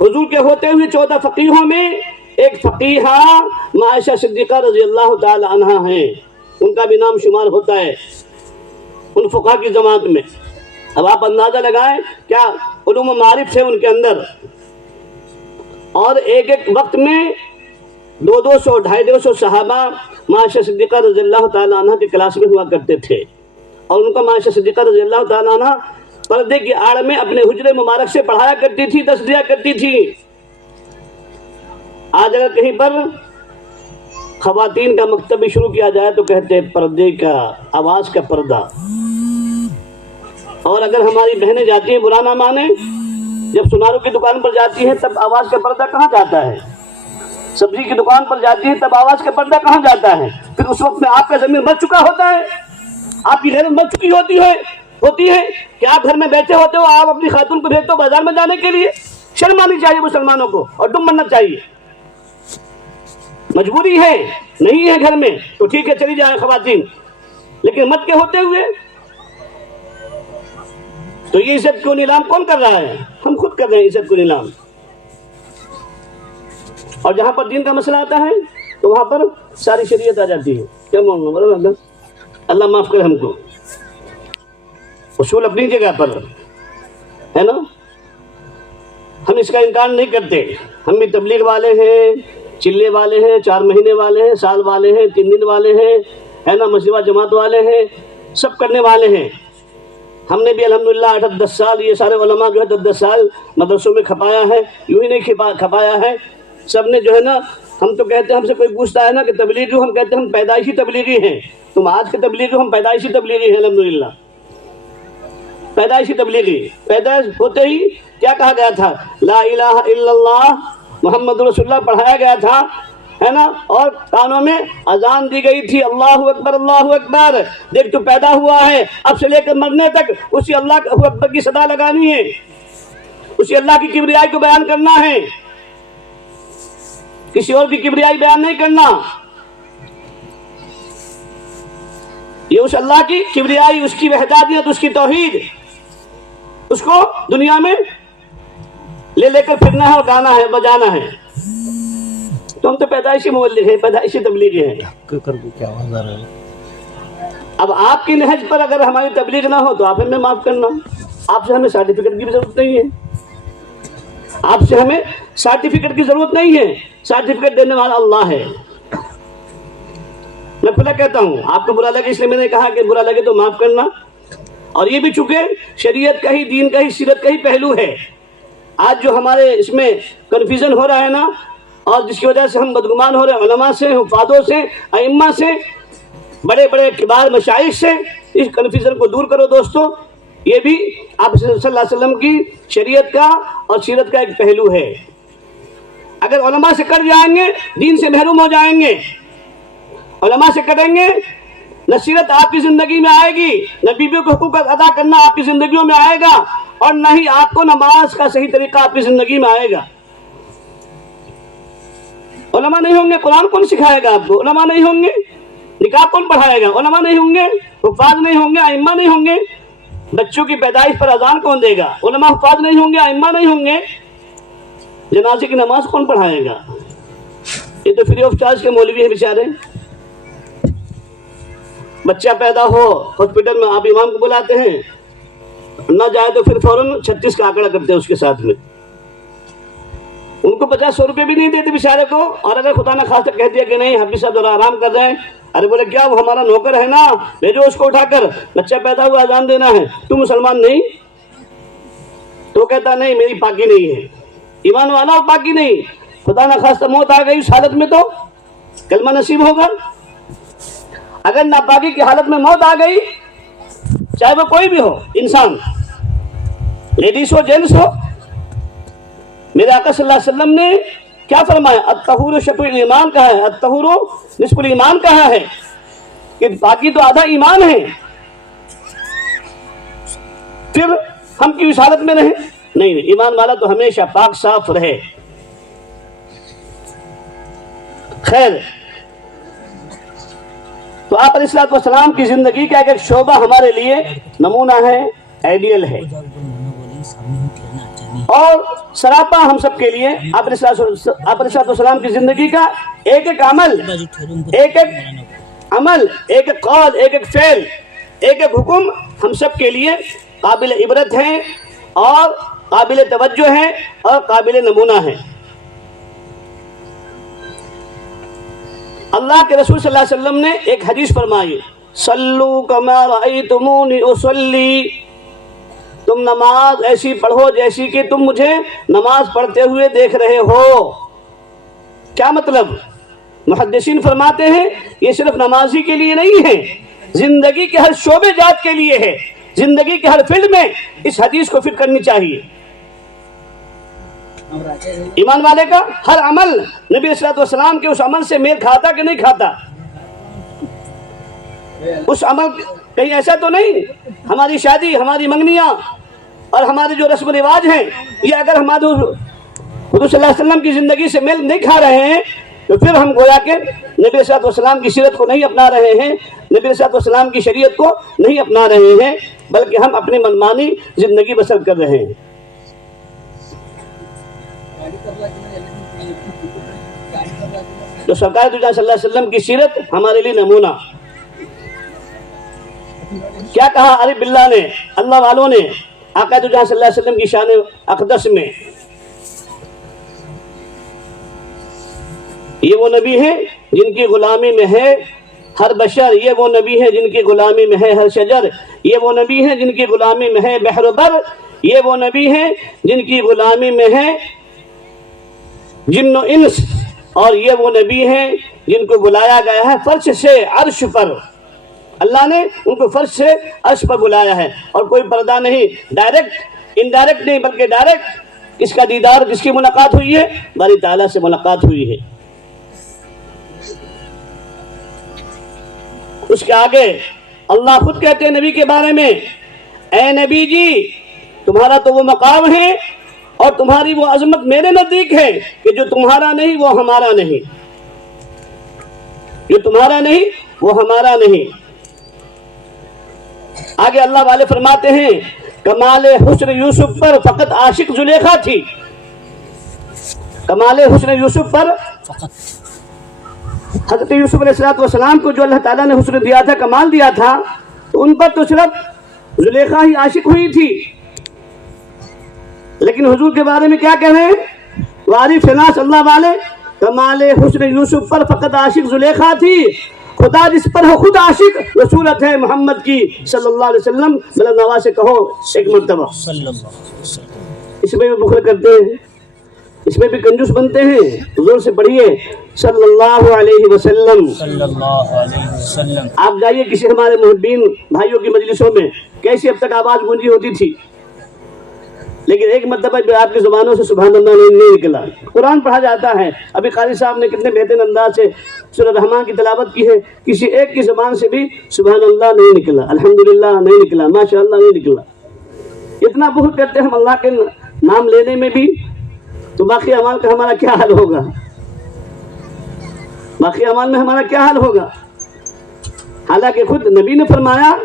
حضور کے ہوتے ہوئے 14 فقیہوں میں ایک فقیہہ عائشہ صدیقہ رضی اللہ تعالی عنہ ہیں، ان کا بھی نام شمار ہوتا ہے ان فقہاء کی جماعت میں۔ اب آپ اندازہ لگائیں کیا علوم و معارف تھے ان کے اندر، اور ایک ایک وقت میں 200 250 صحابہ عائشہ صدیقہ رضی اللہ تعالی عنہ کے کلاس میں ہوا کرتے تھے، اور ان کا عائشہ صدیقہ رضی اللہ تعالی عنہ پردے کی آڑ میں اپنے حجرے مبارک سے پڑھایا کرتی تھی، درس دیا کرتی تھی۔ آج اگر کہیں پر خواتین کا مکتب بھی شروع کیا جائے تو کہتے ہیں پردے کا، آواز کا پردہ۔ اور اگر ہماری بہنیں جاتی ہیں، برا نہ مانے، جب سناروں کی دکان پر جاتی ہیں تب آواز کا پردہ کہاں جاتا ہے؟ سبزی کی دکان پر جاتی ہے تب آواز کا پردہ کہاں جاتا ہے؟ پھر اس وقت میں آپ کا ضمیر مر چکا ہوتا ہے، آپ کی غیرت مر چکی ہوتی ہے کہ آپ گھر میں بیٹھے ہوتے ہو، آپ اپنی خاتون کو بھیجتے ہو بازار میں جانے کے لیے۔ شرم آنی چاہیے مسلمانوں کو اور ڈم بننا چاہیے۔ مجبوری ہے، نہیں ہے گھر میں تو ٹھیک ہے چلی جائیں خواتین، لیکن مت کے ہوتے ہوئے تو یہ عزت کو نیلام کون کر رہا ہے؟ ہم خود کر رہے ہیں عزت کو نیلام۔ اور جہاں پر دین کا مسئلہ آتا ہے تو وہاں پر ساری شریعت آ جاتی ہے۔ کیا معاملہ؟ اللہ معاف کرے ہم کو۔ اصول اپنی جگہ پر ہے نا، ہم اس کا انکار نہیں کرتے۔ ہم بھی تبلیغ والے ہیں، چلے والے ہیں، 4 مہینے والے ہیں، سال والے ہیں، 3 دن والے ہیں، ہے نا، مسجد جماعت والے ہیں، سب کرنے والے ہیں۔ ہم نے بھی الحمدللہ 8-10 سال، یہ سارے علماء جو ہے 10 سال مدرسوں میں کھپایا ہے، یوں ہی نہیں کھپایا ہے۔ سب نے جو ہے نا، ہم تو کہتے ہیں، ہم سے کوئی پوچھتا ہے نا کہ تبلیغی ہو، ہم کہتے ہیں ہم پیدائشی تبلیغی ہیں۔ تم آج کے تبلیغی ہو، ہم پیدائشی تبلیغی ہیں الحمدللہ۔ پیدائشی تبلیغی، پیدائش ہوتے ہی کیا کہا گیا تھا؟ لا الہ الا اللہ محمد رسول اللہ پڑھایا گیا تھا، ہے نا، اور کانوں میں اذان دی گئی تھی، اللہ اکبر اللہ اکبر۔ دیکھ تو پیدا ہوا ہے، اب سے لے کر مرنے تک اسی اللہ اکبر کی صدا لگانی ہے، اسی اللہ کی کبریائی کو بیان کرنا ہے، کسی اور کی کبریائی بیان نہیں کرنا۔ یہ اس اللہ کی کبریائی، اس کی وحدانیت، اس کی توحید، اس کو دنیا میں لے کر پھرنا ہے اور گانا ہے، بجانا ہے۔ تو ہم تو پیدائشی مبلغ ہیں، پیدائشی تبلیغی ہیں۔ اب آپ کی نہج پر اگر ہماری تبلیغ نہ ہو تو آپ ہمیں معاف کرنا، آپ سے ہمیں سرٹیفکیٹ کی بھی ضرورت نہیں ہے، آپ سے ہمیں سرٹیفکیٹ کی ضرورت نہیں ہے، سرٹیفکیٹ دینے والا اللہ ہے۔ میں کھلا کہتا ہوں، آپ کو برا لگے اس لیے میں نے کہا کہ برا لگے تو معاف کرنا۔ اور یہ بھی چونکہ شریعت کا ہی، دین کا ہی، سیرت کا ہی پہلو ہے۔ آج جو ہمارے اس میں کنفیوژن ہو رہا ہے نا، اور جس کی وجہ سے ہم بدگمان ہو رہے ہیں علماء سے، حفاظوں سے، ائمہ سے، بڑے بڑے کبار مشائخ سے، اس کنفیوژن کو دور کرو دوستو۔ یہ بھی آپ صلی اللہ علیہ وسلم کی شریعت کا اور سیرت کا ایک پہلو ہے۔ اگر علماء سے کٹ جائیں گے دین سے محروم ہو جائیں گے، علماء سے کٹیں گے نہ سیرت آپ کی زندگی میں آئے گی، نہ بیویوں کے حقوق ادا کرنا آپ کی زندگیوں میں آئے گا، اور نہ ہی آپ کو نماز کا صحیح طریقہ آپ کی زندگی میں آئے گا۔ علماء نہیں ہوں گے، قرآن کون سکھائے گا آپ کو؟ علماء نہیں ہوں گے، نکاح کون پڑھائے گا؟ علماء نہیں ہوں گے، حفاظ نہیں ہوں گے، ائمہ نہیں ہوں گے، بچوں کی پیدائش پر اذان کون دے گا؟ علماء حفاظ نہیں ہوں گے، ائمہ نہیں ہوں گے، جنازے کی نماز کون پڑھائے گا؟ یہ تو فری آف چارج کے مولوی ہیں بیچارے۔ بچہ پیدا ہو ہاسپٹل میں آپ امام کو بلاتے ہیں، نہ جائے تو پھر فوراً 36 کا آنکڑا کرتے ہیں اس کے ساتھ میں، ان کو 50-100 روپے بھی نہیں دیتے بیچارے کو۔ اور اگر خدا نہ خواستہ کہہ دیا کہ نہیں حفیظ صاحب ذرا آرام کر رہے ہیں، ارے بولے کیا وہ ہمارا نوکر ہے نا، بھیجو اس کو اٹھا کر، بچہ پیدا ہوا اذان دینا ہے، تو مسلمان نہیں؟ تو کہتا نہیں میری پاکی نہیں ہے، ایمان والا اور پاکی نہیں۔ خدا نہ خواستہ موت آ گئی اس حالت میں تو کلمہ نصیب ہوگا۔ اگر ناپاکی کی حالت میں موت آ گئی، چاہے وہ کوئی بھی ہو انسان، لیڈیز ہو جینٹس ہو، میرے آقا صلی اللہ علیہ وسلم نے کیا فرمایا؟ الطہور شطر الایمان کہا ہے، الطہور نصف الایمان کہا ہے کہ پاکی تو آدھا ایمان ہے۔ پھر ہم کی اس حالت میں رہیں؟ نہیں، ایمان والا تو ہمیشہ پاک صاف رہے۔ خیر، تو آپ علیہ الصلوۃ والسلام کی زندگی کا ایک شعبہ ہمارے لیے نمونہ ہے، آئیڈیل ہے، اور سراپا ہم سب کے لیے آپ علیہ الصلوۃ والسلام کی زندگی کا ایک ایک عمل، ایک ایک عمل، ایک ایک قول، ایک ایک فعل، ایک ایک حکم ہم سب کے لیے قابل عبرت ہیں اور قابل توجہ ہیں اور قابل نمونہ ہیں۔ اللہ کے رسول صلی اللہ علیہ وسلم نے ایک حدیث فرمائی، صلو کما رأیتمونی اصلی، تم نماز ایسی پڑھو جیسی کہ تم مجھے نماز پڑھتے ہوئے دیکھ رہے ہو۔ کیا مطلب؟ محدثین فرماتے ہیں یہ صرف نمازی کے لیے نہیں ہے، زندگی کے ہر شعبے جات کے لیے ہے، زندگی کے ہر فیلڈ میں اس حدیث کو فٹ کرنی چاہیے۔ ایمان والے کا ہر عمل نبی صلی اللہ علیہ وسلم کے اس عمل سے میل کھاتا کہ نہیں کھاتا؟ اس عمل کہیں ایسا تو نہیں ہماری شادی، ہماری منگنیاں اور ہمارے جو رسم و رواج ہیں یہ اگر ہمارے حضور صلی اللہ علیہ وسلم کی زندگی سے میل نہیں کھا رہے ہیں تو پھر ہم گویا کہ نبی صلی اللہ علیہ وسلم کی سیرت کو نہیں اپنا رہے ہیں، نبی صلی اللہ علیہ وسلم کی شریعت کو نہیں اپنا رہے ہیں، بلکہ ہم اپنی منمانی زندگی بسر کر رہے ہیں۔ تو سرکار دو جہاں صلی اللہ علیہ وسلم کی سیرت ہمارے لیے نمونہ۔ کیا کہا عارف باللہ نے، اللہ والوں نے آقا دو جہاں صلی اللہ علیہ وسلم کی شان اقدس میں، یہ وہ نبی ہیں جن کی غلامی میں ہے ہر بشر، یہ وہ نبی ہیں جن کی غلامی میں ہے ہر شجر، یہ وہ نبی ہیں جن کی غلامی میں ہے بحر و بر، یہ وہ نبی ہیں جن کی غلامی میں ہے جن و انس، اور یہ وہ نبی ہیں جن کو بلایا گیا ہے فرش سے عرش پر۔ اللہ نے ان کو فرش سے عرش پر بلایا ہے، اور کوئی پردہ نہیں، ڈائریکٹ انڈائریکٹ نہیں بلکہ ڈائریکٹ اس کا دیدار، جس کی ملاقات ہوئی ہے باری تعالیٰ سے ملاقات ہوئی ہے۔ اس کے آگے اللہ خود کہتے ہیں نبی کے بارے میں، اے نبی جی تمہارا تو وہ مقام ہے اور تمہاری وہ عظمت میرے نزدیک ہے کہ جو تمہارا نہیں وہ ہمارا نہیں، جو تمہارا نہیں وہ ہمارا نہیں۔ آگے اللہ والے فرماتے ہیں کمال حسن یوسف پر فقط عاشق زلیخا تھی، کمال حسن یوسف پر حضرت یوسف علیہ السلام کو جو اللہ تعالیٰ نے حسن دیا تھا، کمال دیا تھا، تو ان پر تو صرف زلیخا ہی عاشق ہوئی تھی، لیکن حضور کے بارے میں کیا کہہ رہے ہیں؟ وارث ناس اللہ والے کمال حسن یوسف پر فقط عاشق زلیخا تھی، خدا جس پر ہو خود عاشق رسولت ہے محمد کی صلی اللہ علیہ وسلم۔ بلند آواز سے کہو ایک مرتبہ۔ اس میں بھی بخل کرتے ہیں، اس میں بھی کنجوس بنتے ہیں، حضور سے پڑھیے صلی اللہ علیہ وسلم۔ صلی اللہ علیہ وسلم۔ آپ جائیے کسی ہمارے محبین بھائیوں کی مجلسوں میں، کیسی اب تک آواز گونجی ہوتی تھی، لیکن ایک مرتبہ بھی آپ کی زبانوں سے سبحان اللہ نہیں نکلا۔ قرآن پڑھا جاتا ہے، ابھی قاری صاحب نے کتنے بہترین انداز سے سورہ رحمان کی تلاوت کی ہے، کسی ایک کی زبان سے بھی سبحان اللہ نہیں نکلا، الحمدللہ نہیں نکلا، ماشاءاللہ نہیں نکلا۔ اتنا بخل کرتے ہم اللہ کے نام لینے میں بھی، تو باقی اعمال کا ہمارا کیا حال ہوگا؟ باقی اعمال میں ہمارا کیا حال ہوگا؟ حالانکہ خود نبی نے فرمایا،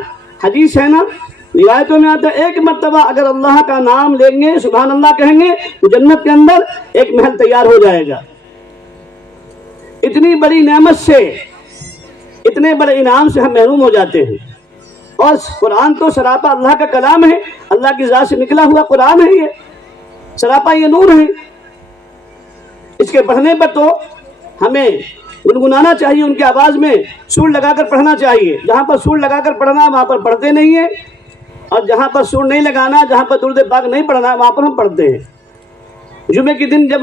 حدیث ہے نا، روایتوں میں آتا ہے ایک مرتبہ اگر اللہ کا نام لیں گے، سبحان اللہ کہیں گے، تو جنت کے اندر ایک محل تیار ہو جائے گا۔ اتنی بڑی نعمت سے، اتنے بڑے انعام سے ہم محروم ہو جاتے ہیں۔ اور قرآن تو سراپا اللہ کا کلام ہے، اللہ کی ذات سے نکلا ہوا قرآن ہے، یہ سراپا یہ نور ہے۔ اس کے پڑھنے پر تو ہمیں گنگنانا چاہیے، ان کی آواز میں سور لگا کر پڑھنا چاہیے۔ جہاں پر سور لگا کر پڑھنا وہاں پر پڑھتے نہیں ہیں، اور جہاں پر سور نہیں لگانا، جہاں پر درود پاک نہیں پڑھنا وہاں پر ہم پڑھتے ہیں۔ جمعے کے دن جب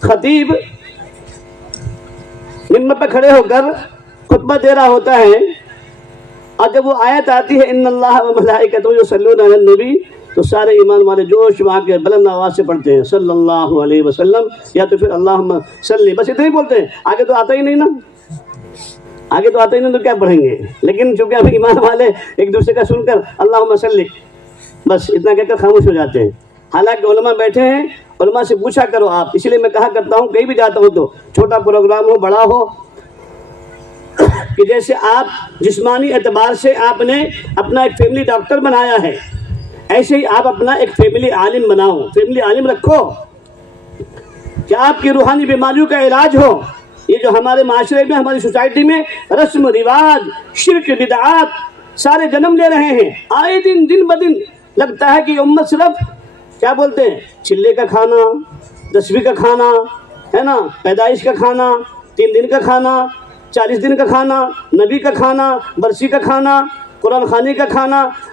خطیب ممبر پر کھڑے ہو کر خطبہ دے رہا ہوتا ہے، اور جب وہ آیت آتی ہے ان اللہ و ملائکتہ یصلون علی النبی، تو سارے ایمان والے جوش میں آ کے بلند آواز سے پڑھتے ہیں صلی اللہ علیہ وسلم، یا تو پھر اللہم صلی، بس اتنا ہی بولتے ہیں، آگے تو آتا ہی نہیں نا، آگے تو آتا ہی نہیں تو کیا پڑھیں گے۔ لیکن چونکہ ابھی ایمان والے ایک دوسرے کا سن کر اللہم صلی بس اتنا کہہ کر خاموش ہو جاتے ہیں۔ حالانکہ علماء بیٹھے ہیں، علماء سے پوچھا کرو آپ، اس لیے میں کہا کرتا ہوں کہیں بھی جاتا ہوں تو چھوٹا پروگرام ہو بڑا ہو، کہ جیسے آپ جسمانی اعتبار سے آپ نے اپنا ایک فیملی ڈاکٹر بنایا ہے، ایسے ہی آپ اپنا ایک فیملی عالم بناؤ، فیملی عالم رکھو کہ آپ کی روحانی بیماریوں کا علاج ہو۔ یہ جو ہمارے معاشرے میں، ہماری سوسائٹی میں رسم و رواج، شرک، بدعات سارے جنم لے رہے ہیں، آئے دن دن بدن لگتا ہے کہ یہ امت صرف کیا بولتے ہیں، چلے کا کھانا، 10ویں کا کھانا ہے نا، پیدائش کا کھانا، 3 دن کا کھانا، 40 دن کا کھانا، نبی کا کھانا، برسی کا کھانا، قرآن خوانی کا کھانا،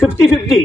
50-50।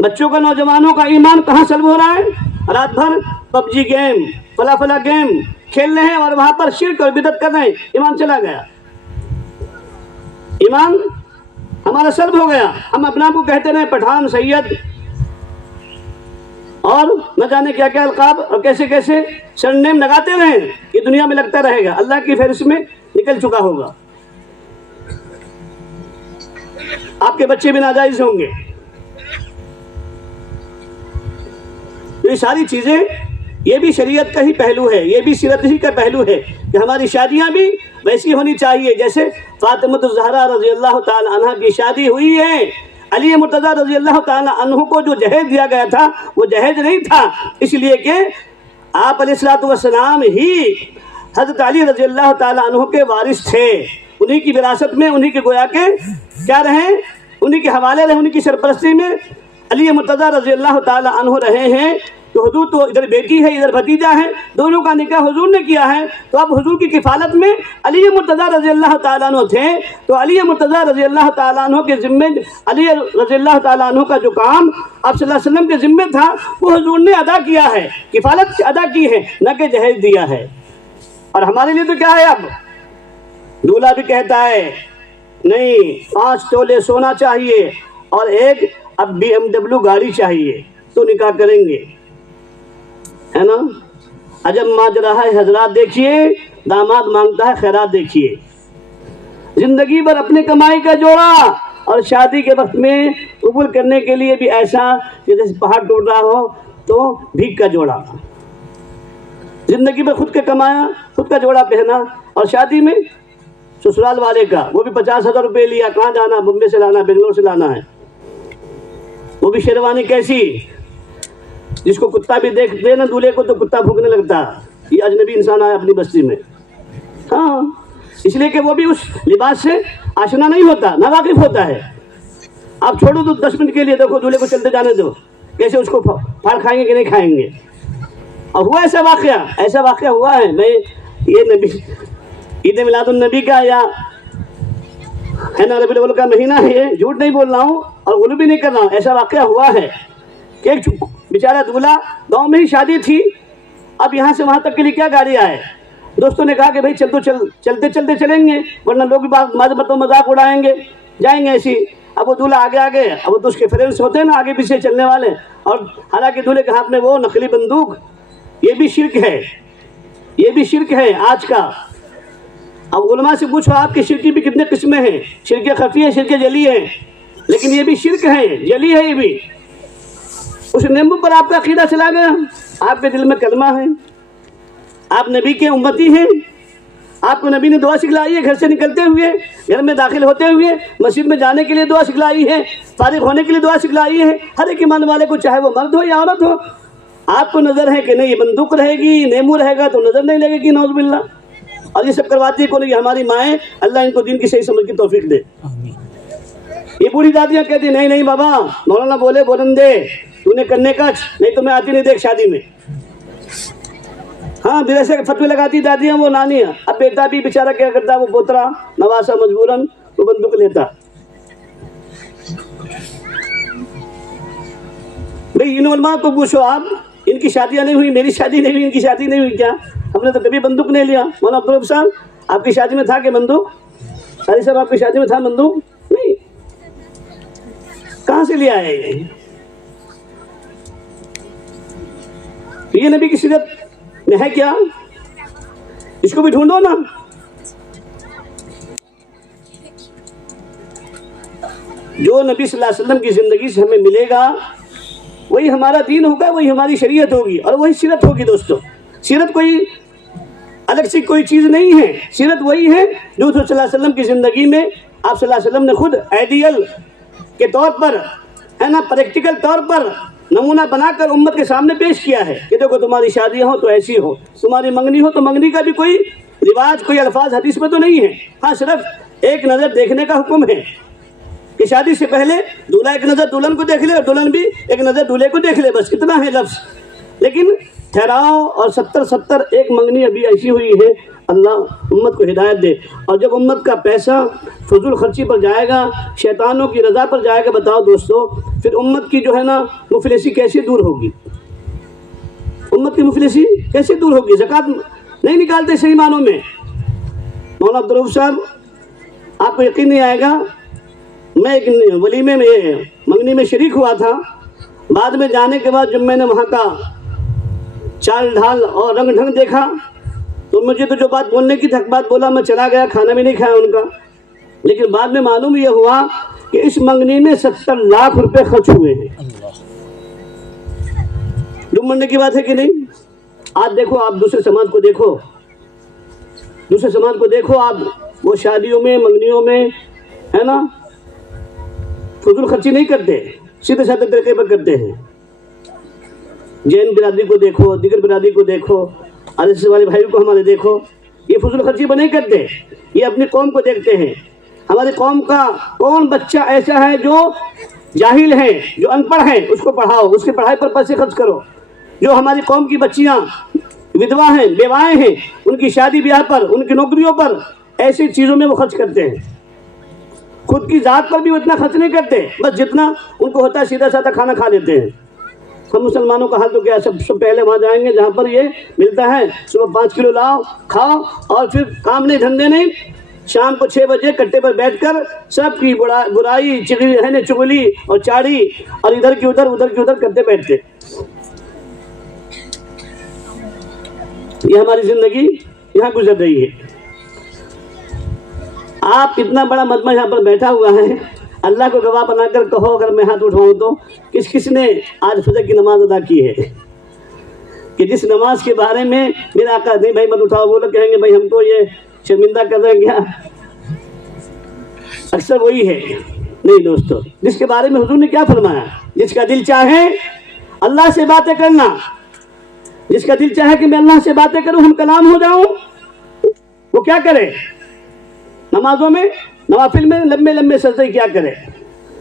بچوں کا نوجوانوں کا ایمان کہاں سلب ہو رہا ہے؟ رات بھر پب جی گیم فلا گیم کھیل رہے ہیں اور وہاں پر شرک اور بدعت کر رہے ہیں، ایمان چلا گیا، ایمان ہمارا سلب ہو گیا۔ ہم اپنا کو کہتے رہے پٹھان، سید اور نہ جانے کیا کیا القاب اور کیسے کیسے سرنیم لگاتے رہے، یہ دنیا میں لگتا رہے گا، اللہ کی فہرست میں نکل چکا ہوگا۔ آپ کے بچے بھی ناجائز ہوں گے۔ یہ ساری چیزیں، یہ بھی شریعت کا ہی پہلو ہے، یہ بھی سیرت ہی کا پہلو ہے کہ ہماری شادیاں بھی ویسی ہونی چاہیے جیسے فاطمہ الزہرا رضی اللہ تعالی عنہ کی شادی ہوئی ہے۔ علی مرتضیٰ رضی اللہ تعالی عنہ کو جو جہیز دیا گیا تھا وہ جہیز نہیں تھا، اس لیے کہ آپ علیہ الصلوۃ والسلام ہی حضرت علی رضی اللہ تعالی عنہ کے وارث تھے، انہی کی وراثت میں، انہی کے گویا کے کیا رہے، انہی کے حوالے رہے، انہی کی سرپرستی میں علی مرتضیٰ رضی اللہ تعالی عنہ رہے ہیں۔ تو حضور تو ادھر بیٹی ہے ادھر بھتیجا ہے، دونوں کا نکاح حضور نے کیا ہے، تو اب حضور کی کفالت میں علی مرتضیٰ رضی اللہ تعالیٰ عنہ تھے، تو علی مرتضیٰ رضی اللہ تعالیٰ عنہ کے ذمے، علی رضی اللہ تعالیٰ عنہ کا جو کام آپ صلی اللہ علیہ وسلم کے ذمے تھا وہ حضور نے ادا کیا ہے، کفالت ادا کی ہے، نہ کہ جہیز دیا ہے۔ اور ہمارے لیے تو کیا ہے، اب دولہا بھی کہتا ہے نہیں 5 تولے سونا چاہیے اور ایک اب BMW گاڑی چاہیے تو نکاح کریں گے، ہے نا؟ عجب ماجرا ہے حضرات، دیکھیے داماد مانگتا ہے خیرات، دیکھیے زندگی بھر اپنے کمائی کا جوڑا اور شادی کے وقت میں قبول کرنے کے لیے بھی ایسا کہ جیسے پہاڑ ٹوٹ رہا ہو تو بھیک کا جوڑا، زندگی بھر خود کا کمایا، خود کا جوڑا پہنا، اور شادی میں سسرال والے کا، وہ بھی 50,000 روپے لیا، کہاں جانا، بمبے سے لانا، بنگلور سے لانا ہے، وہ بھی شیروانی کیسی، جس کو کتا بھی دیکھ دے نا دولہے کو تو کتا بھونکنے لگتا، یہ اجنبی انسان آیا اپنی بستی میں، ہاں، اس لیے کہ وہ بھی اس لباس سے آشنا نہیں ہوتا، ناواقف ہوتا ہے۔ آپ چھوڑو تو 10 منٹ کے لیے دیکھو دولہے کو چلتے جانے دو، کیسے اس کو پھاڑ کھائیں گے کہ نہیں کھائیں گے۔ اور ہوا ایسا واقعہ ہوا ہے، میں یہ نبی عید میلاد النبی کا یا ہے نا ربیع الاول کا مہینہ ہے، یہ جھوٹ نہیں بول رہا ہوں اور غلو بھی نہیں کر رہا ہوں، ایسا واقعہ ہوا ہے کہ ایک بیچارہ دولہا گاؤں میں ہی شادی تھی، اب یہاں سے وہاں تک کے لیے کیا گاڑی آئے، دوستوں نے کہا کہ بھائی چلتے چلیں گے ورنہ لوگ بھی مذاق اڑائیں گے، جائیں گے ایسی۔ اب وہ دولہا آگے، اب وہ تو اس کے فرینڈس ہوتے ہیں نا آگے پیچھے چلنے والے، اور حالانکہ دولہے کے ہاتھ میں وہ نقلی بندوق، یہ بھی شرک ہے آج کا۔ اب علماء سے پوچھو آپ کی شرک بھی کتنے قسمیں ہیں، شرک خفی ہے، شرک جلی ہے، لیکن یہ بھی شرک ہے، جلی ہے یہ بھی۔ اس نیمبو پر آپ کا عقیدہ چلا گیا، آپ کے دل میں کلمہ ہے، آپ نبی کے امتی ہیں، آپ کو نبی نے دعا سکھلائی ہے، گھر سے نکلتے ہوئے، گھر میں داخل ہوتے ہوئے، مسجد میں جانے کے لیے دعا سکھلائی ہے، فارغ ہونے کے لیے دعا سکھلائی ہے، ہر ایک ایمان والے کو، چاہے وہ مرد ہو یا عورت ہو۔ آپ کو نظر ہے کہ نہیں یہ بندوق رہے گی، نیمو رہے گا تو نظر نہیں لگے گی، نعوذ باللہ، اور یہ سب کرواتی ہے کون؟ یہ ہماری مائیں، اللہ ان کو دین کی صحیح سمجھ کی توفیق دے۔ یہ بوڑھی دادیاں کہتی نہیں بابا، مولانا بولے بولن دے، تو نے کرنے کا نہیں تو میں آتی نہیں دیکھ شادی میں، ہاں میرے سے فتوے لگاتی دادیاں وہ نانیاں۔ اب بیٹا بھی بیچارہ کیا کرتا، وہ پوترا نواسا مجبوراً وہ بندوق لیتا۔ بھئی ان علماء کو پوچھو آپ، ان کی شادیاں نہیں ہوئی، میری شادی نہیں ہوئی، ان کی شادی نہیں ہوئی کیا؟ ہم نے تو کبھی بندوق نہیں لیا۔ مولانا عبدالرب صاحب آپ کی شادی میں تھا کہ بندوق؟ قاری صاحب آپ کی شادی میں تھا بندوق؟ نہیں، کہاں سے لیا ہے یہ نبی کی سیرت میں ہے کیا؟ اس کو بھی ڈھونڈو نا۔ جو نبی صلی اللہ علیہ وسلم کی زندگی سے ہمیں ملے گا وہی ہمارا دین ہوگا، وہی ہماری شریعت ہوگی اور وہی سیرت ہوگی۔ دوستو سیرت کوئی الگ سے کوئی چیز نہیں ہے، سیرت وہی ہے جو صلی اللہ علیہ وسلم کی زندگی میں آپ صلی اللہ علیہ وسلم نے خود آئیڈیل کے طور پر، ہے نا، پریکٹیکل طور پر نمونہ بنا کر امت کے سامنے پیش کیا ہے کہ دیکھو تمہاری شادیاں ہو تو ایسی ہو، تمہاری منگنی ہو تو منگنی کا بھی کوئی رواج، کوئی الفاظ حدیث میں تو نہیں ہے، ہاں صرف ایک نظر دیکھنے کا حکم ہے کہ شادی سے پہلے دولہا ایک نظر دلہن کو دیکھ لے اور دلہن بھی ایک نظر دولہے کو دیکھ لے، بس اتنا ہے لفظ۔ لیکن ٹھہراؤ اور 70 ایک منگنی ابھی ایسی ہوئی ہے، اللہ امت کو ہدایت دے۔ اور جب امت کا پیسہ فضول خرچی پر جائے گا، شیطانوں کی رضا پر جائے گا، بتاؤ دوستو پھر امت کی جو ہے نا مفلسی کیسے دور ہوگی؟ امت کی مفلسی کیسے دور ہوگی؟ زکوٰۃ نہیں نکالتے صحیح معنوں میں۔ مولانا عبدالرؤف صاحب، آپ کو یقین نہیں آئے گا، میں ایک ولیمے میں منگنی میں شریک ہوا تھا، بعد میں جانے کے بعد جب میں نے وہاں کا چال ڈھال اور رنگ ڈھنگ دیکھا تو مجھے تو جو بات بولنے کی تھی بات بولا، میں چلا گیا، کھانا بھی نہیں کھایا ان کا۔ لیکن بعد میں معلوم یہ ہوا کہ اس منگنی میں 70 لاکھ روپے خرچ ہوئے ہیں۔ ڈوب مرنے کی بات ہے کہ نہیں؟ آج دیکھو، آپ دوسرے سماج کو دیکھو، دوسرے سماج کو دیکھو آپ، وہ شادیوں میں منگنیوں میں ہے نا فضول خرچی نہیں کرتے، سیدھے سادھے طریقے پر کرتے ہیں۔ جین برادری کو دیکھو، دیگر برادری کو دیکھو، RSS والے بھائیوں کو ہمارے دیکھو، یہ فضول خرچی پر نہیں کرتے، یہ اپنی قوم کو دیکھتے ہیں۔ ہماری قوم کا کون بچہ ایسا ہے جو جاہل ہے، جو ان پڑھ ہے، اس کو پڑھاؤ، اس کی پڑھائی پر پیسے خرچ کرو۔ جو ہماری قوم کی بچیاں ودوا ہیں، بیوائیں ہیں، ان کی شادی بیاہ پر، ان کی نوکریوں پر، ایسی چیزوں میں وہ خرچ کرتے ہیں۔ خود کی ذات پر بھی وہ اتنا خرچ نہیں کرتے، بس جتنا ان کو ہوتا ہے سیدھا سادہ کھانا کھا لیتے ہیں۔ ہم مسلمانوں کا حال تو کیا، سب پہلے وہاں جائیں گے جہاں پر یہ ملتا ہے، صبح 5 کلو لاؤ کھاؤ، اور پھر کام نہیں دھندے نہیں، شام کو 6 بجے کٹے پر بیٹھ کر سب کی برائی چغلی اور چاڑی اور ادھر کی ادھر کرتے بیٹھتے۔ یہ ہماری زندگی یہاں گزر رہی ہے۔ آپ اتنا بڑا مجمع یہاں پر بیٹھا ہوا ہے، اللہ کو گواہ بنا کر کہو اگر میں ہاتھ اٹھاؤں تو کس نے آج فجر کی نماز ادا کی ہے؟ کہ جس نماز کے بارے میں میرا آقا نہیں بھائی مت اٹھاؤ، وہ لوگ کہیں گے بھائی ہم کو یہ شرمندہ کر رہے ہیں کیا؟ اکثر وہی ہے۔ نہیں دوستو، جس کے بارے میں حضور نے کیا فرمایا؟ جس کا دل چاہے اللہ سے باتیں کرنا، جس کا دل چاہے کہ میں اللہ سے باتیں کروں، ہم کلام ہو جاؤں، وہ کیا کرے؟ نمازوں میں نوافل میں لمبے لمبے سجدے کیا کرے؟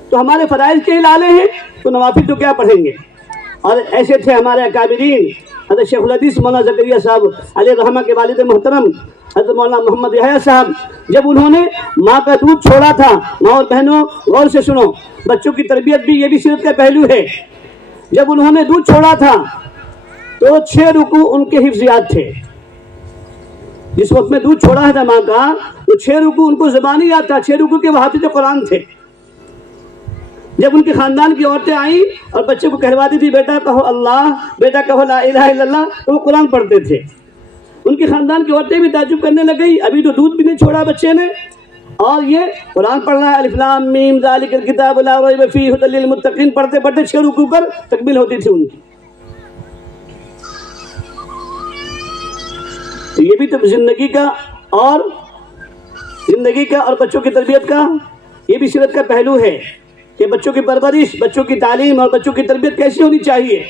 تو ہمارے فرائض کے ہی لالے ہیں تو نوافل تو کیا پڑھیں گے؟ اور ایسے تھے ہمارے اکابرین، حضرت شیخ الحدیث مولانا زکریا صاحب علیہ الرحمہ کے والد محترم حضرت مولانا محمد یحییٰ صاحب، جب انہوں نے ماں کا دودھ چھوڑا تھا، ماں اور بہنوں غور سے سنو، بچوں کی تربیت بھی یہ بھی سیرت کا پہلو ہے، جب انہوں نے دودھ چھوڑا تھا تو 6 رکوع ان کے حفظیات تھے۔ جس وقت میں دودھ چھوڑا تھا ماں کا تو 6 رکوع ان کو زبانی یاد تھا، 6 رکوع کے وہ حافظ قرآن تھے۔ جب ان کے خاندان کی عورتیں آئیں اور بچے کو کہلواتی تھی بیٹا کہو اللہ، بیٹا کہو لا الہ الا اللہ، تو وہ قرآن پڑھتے تھے۔ ان کے خاندان کی عورتیں بھی تعجب کرنے لگی، ابھی تو دودھ بھی نہیں چھوڑا بچے نے اور یہ قرآن پڑھ رہا ہے، الف لام میم ذالک الکتاب لا ریب فیہ ھدی للمتقین، پڑھتے پڑھتے 6 رکوع پر تکمیل ہوتی تھی ان کی۔ تو یہ بھی تو زندگی کا اور بچوں کی تربیت کا یہ بھی سیرت کا پہلو ہے کہ بچوں کی پرورش، بچوں کی تعلیم اور بچوں کی تربیت کیسی ہونی چاہیے۔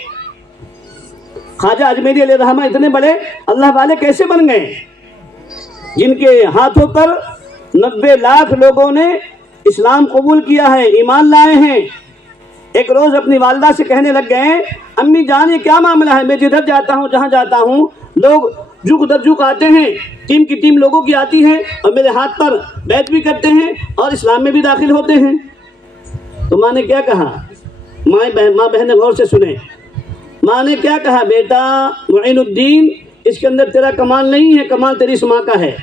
خواجہ اجمیری علیہ الرحمہ اتنے بڑے اللہ والے کیسے بن گئے جن کے ہاتھوں پر 90 لاکھ لوگوں نے اسلام قبول کیا ہے، ایمان لائے ہیں۔ ایک روز اپنی والدہ سے کہنے لگ گئے، امی جان یہ کیا معاملہ ہے؟ میں جدھر جاتا ہوں جہاں جاتا ہوں لوگ جھک در جھک آتے ہیں، ٹیم کی ٹیم لوگوں کی آتی ہے اور میرے ہاتھ پر بیعت بھی کرتے ہیں اور اسلام میں بھی داخل ہوتے ہیں۔ تو ماں نے کیا کہا؟ ماں بہن غور سے سنیں، ماں نے کیا کہا؟ بیٹا معین الدین، اس کے اندر تیرا کمال نہیں ہے، کمال تیری اس ماں کا ہے،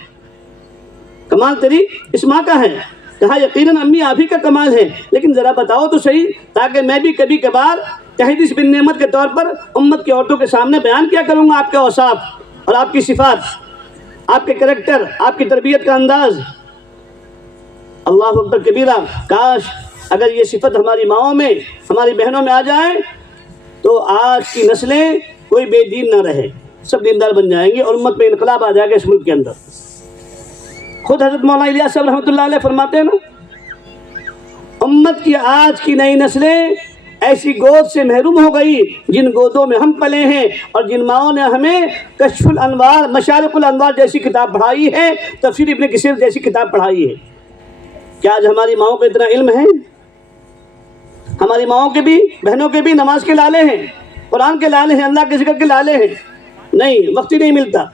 کمال تیری اس ماں کا ہے۔ کہا یقیناً امی آپ ہی کا کمال ہے، لیکن ذرا بتاؤ تو صحیح تاکہ میں بھی کبھی کبھار تحدیث بن نعمت کے طور پر امت کی عورتوں کے سامنے بیان کیا کروں گا آپ کے اوصاف اور آپ کی صفات، آپ کے کریکٹر، آپ کی تربیت کا انداز۔ اللہ اکبر کبیرہ، کاش اگر یہ صفت ہماری ماؤں میں، ہماری بہنوں میں آ جائے تو آج کی نسلیں کوئی بے دین نہ رہے، سب دیندار بن جائیں گے اور امت میں انقلاب آ جائے گا اس ملک کے اندر۔ خود حضرت مولانا الیاس صاحب رحمۃ اللہ علیہ فرماتے ہیں نا، امت کی آج کی نئی نسلیں ایسی گود سے محروم ہو گئی جن گودوں میں ہم پلے ہیں اور جن ماؤں نے ہمیں کشف الانوار، مشارق الانوار جیسی کتاب پڑھائی ہے، تفسیر ابن کثیر جیسی کتاب پڑھائی ہے۔ کیا آج ہماری ماؤں کو اتنا علم ہے؟ ہماری ماؤں کے بھی، بہنوں کے بھی نماز کے لالے ہیں، قرآن کے لالے ہیں، اللہ کے ذکر کے لالے ہیں؟ نہیں، وقت ہی نہیں ملتا۔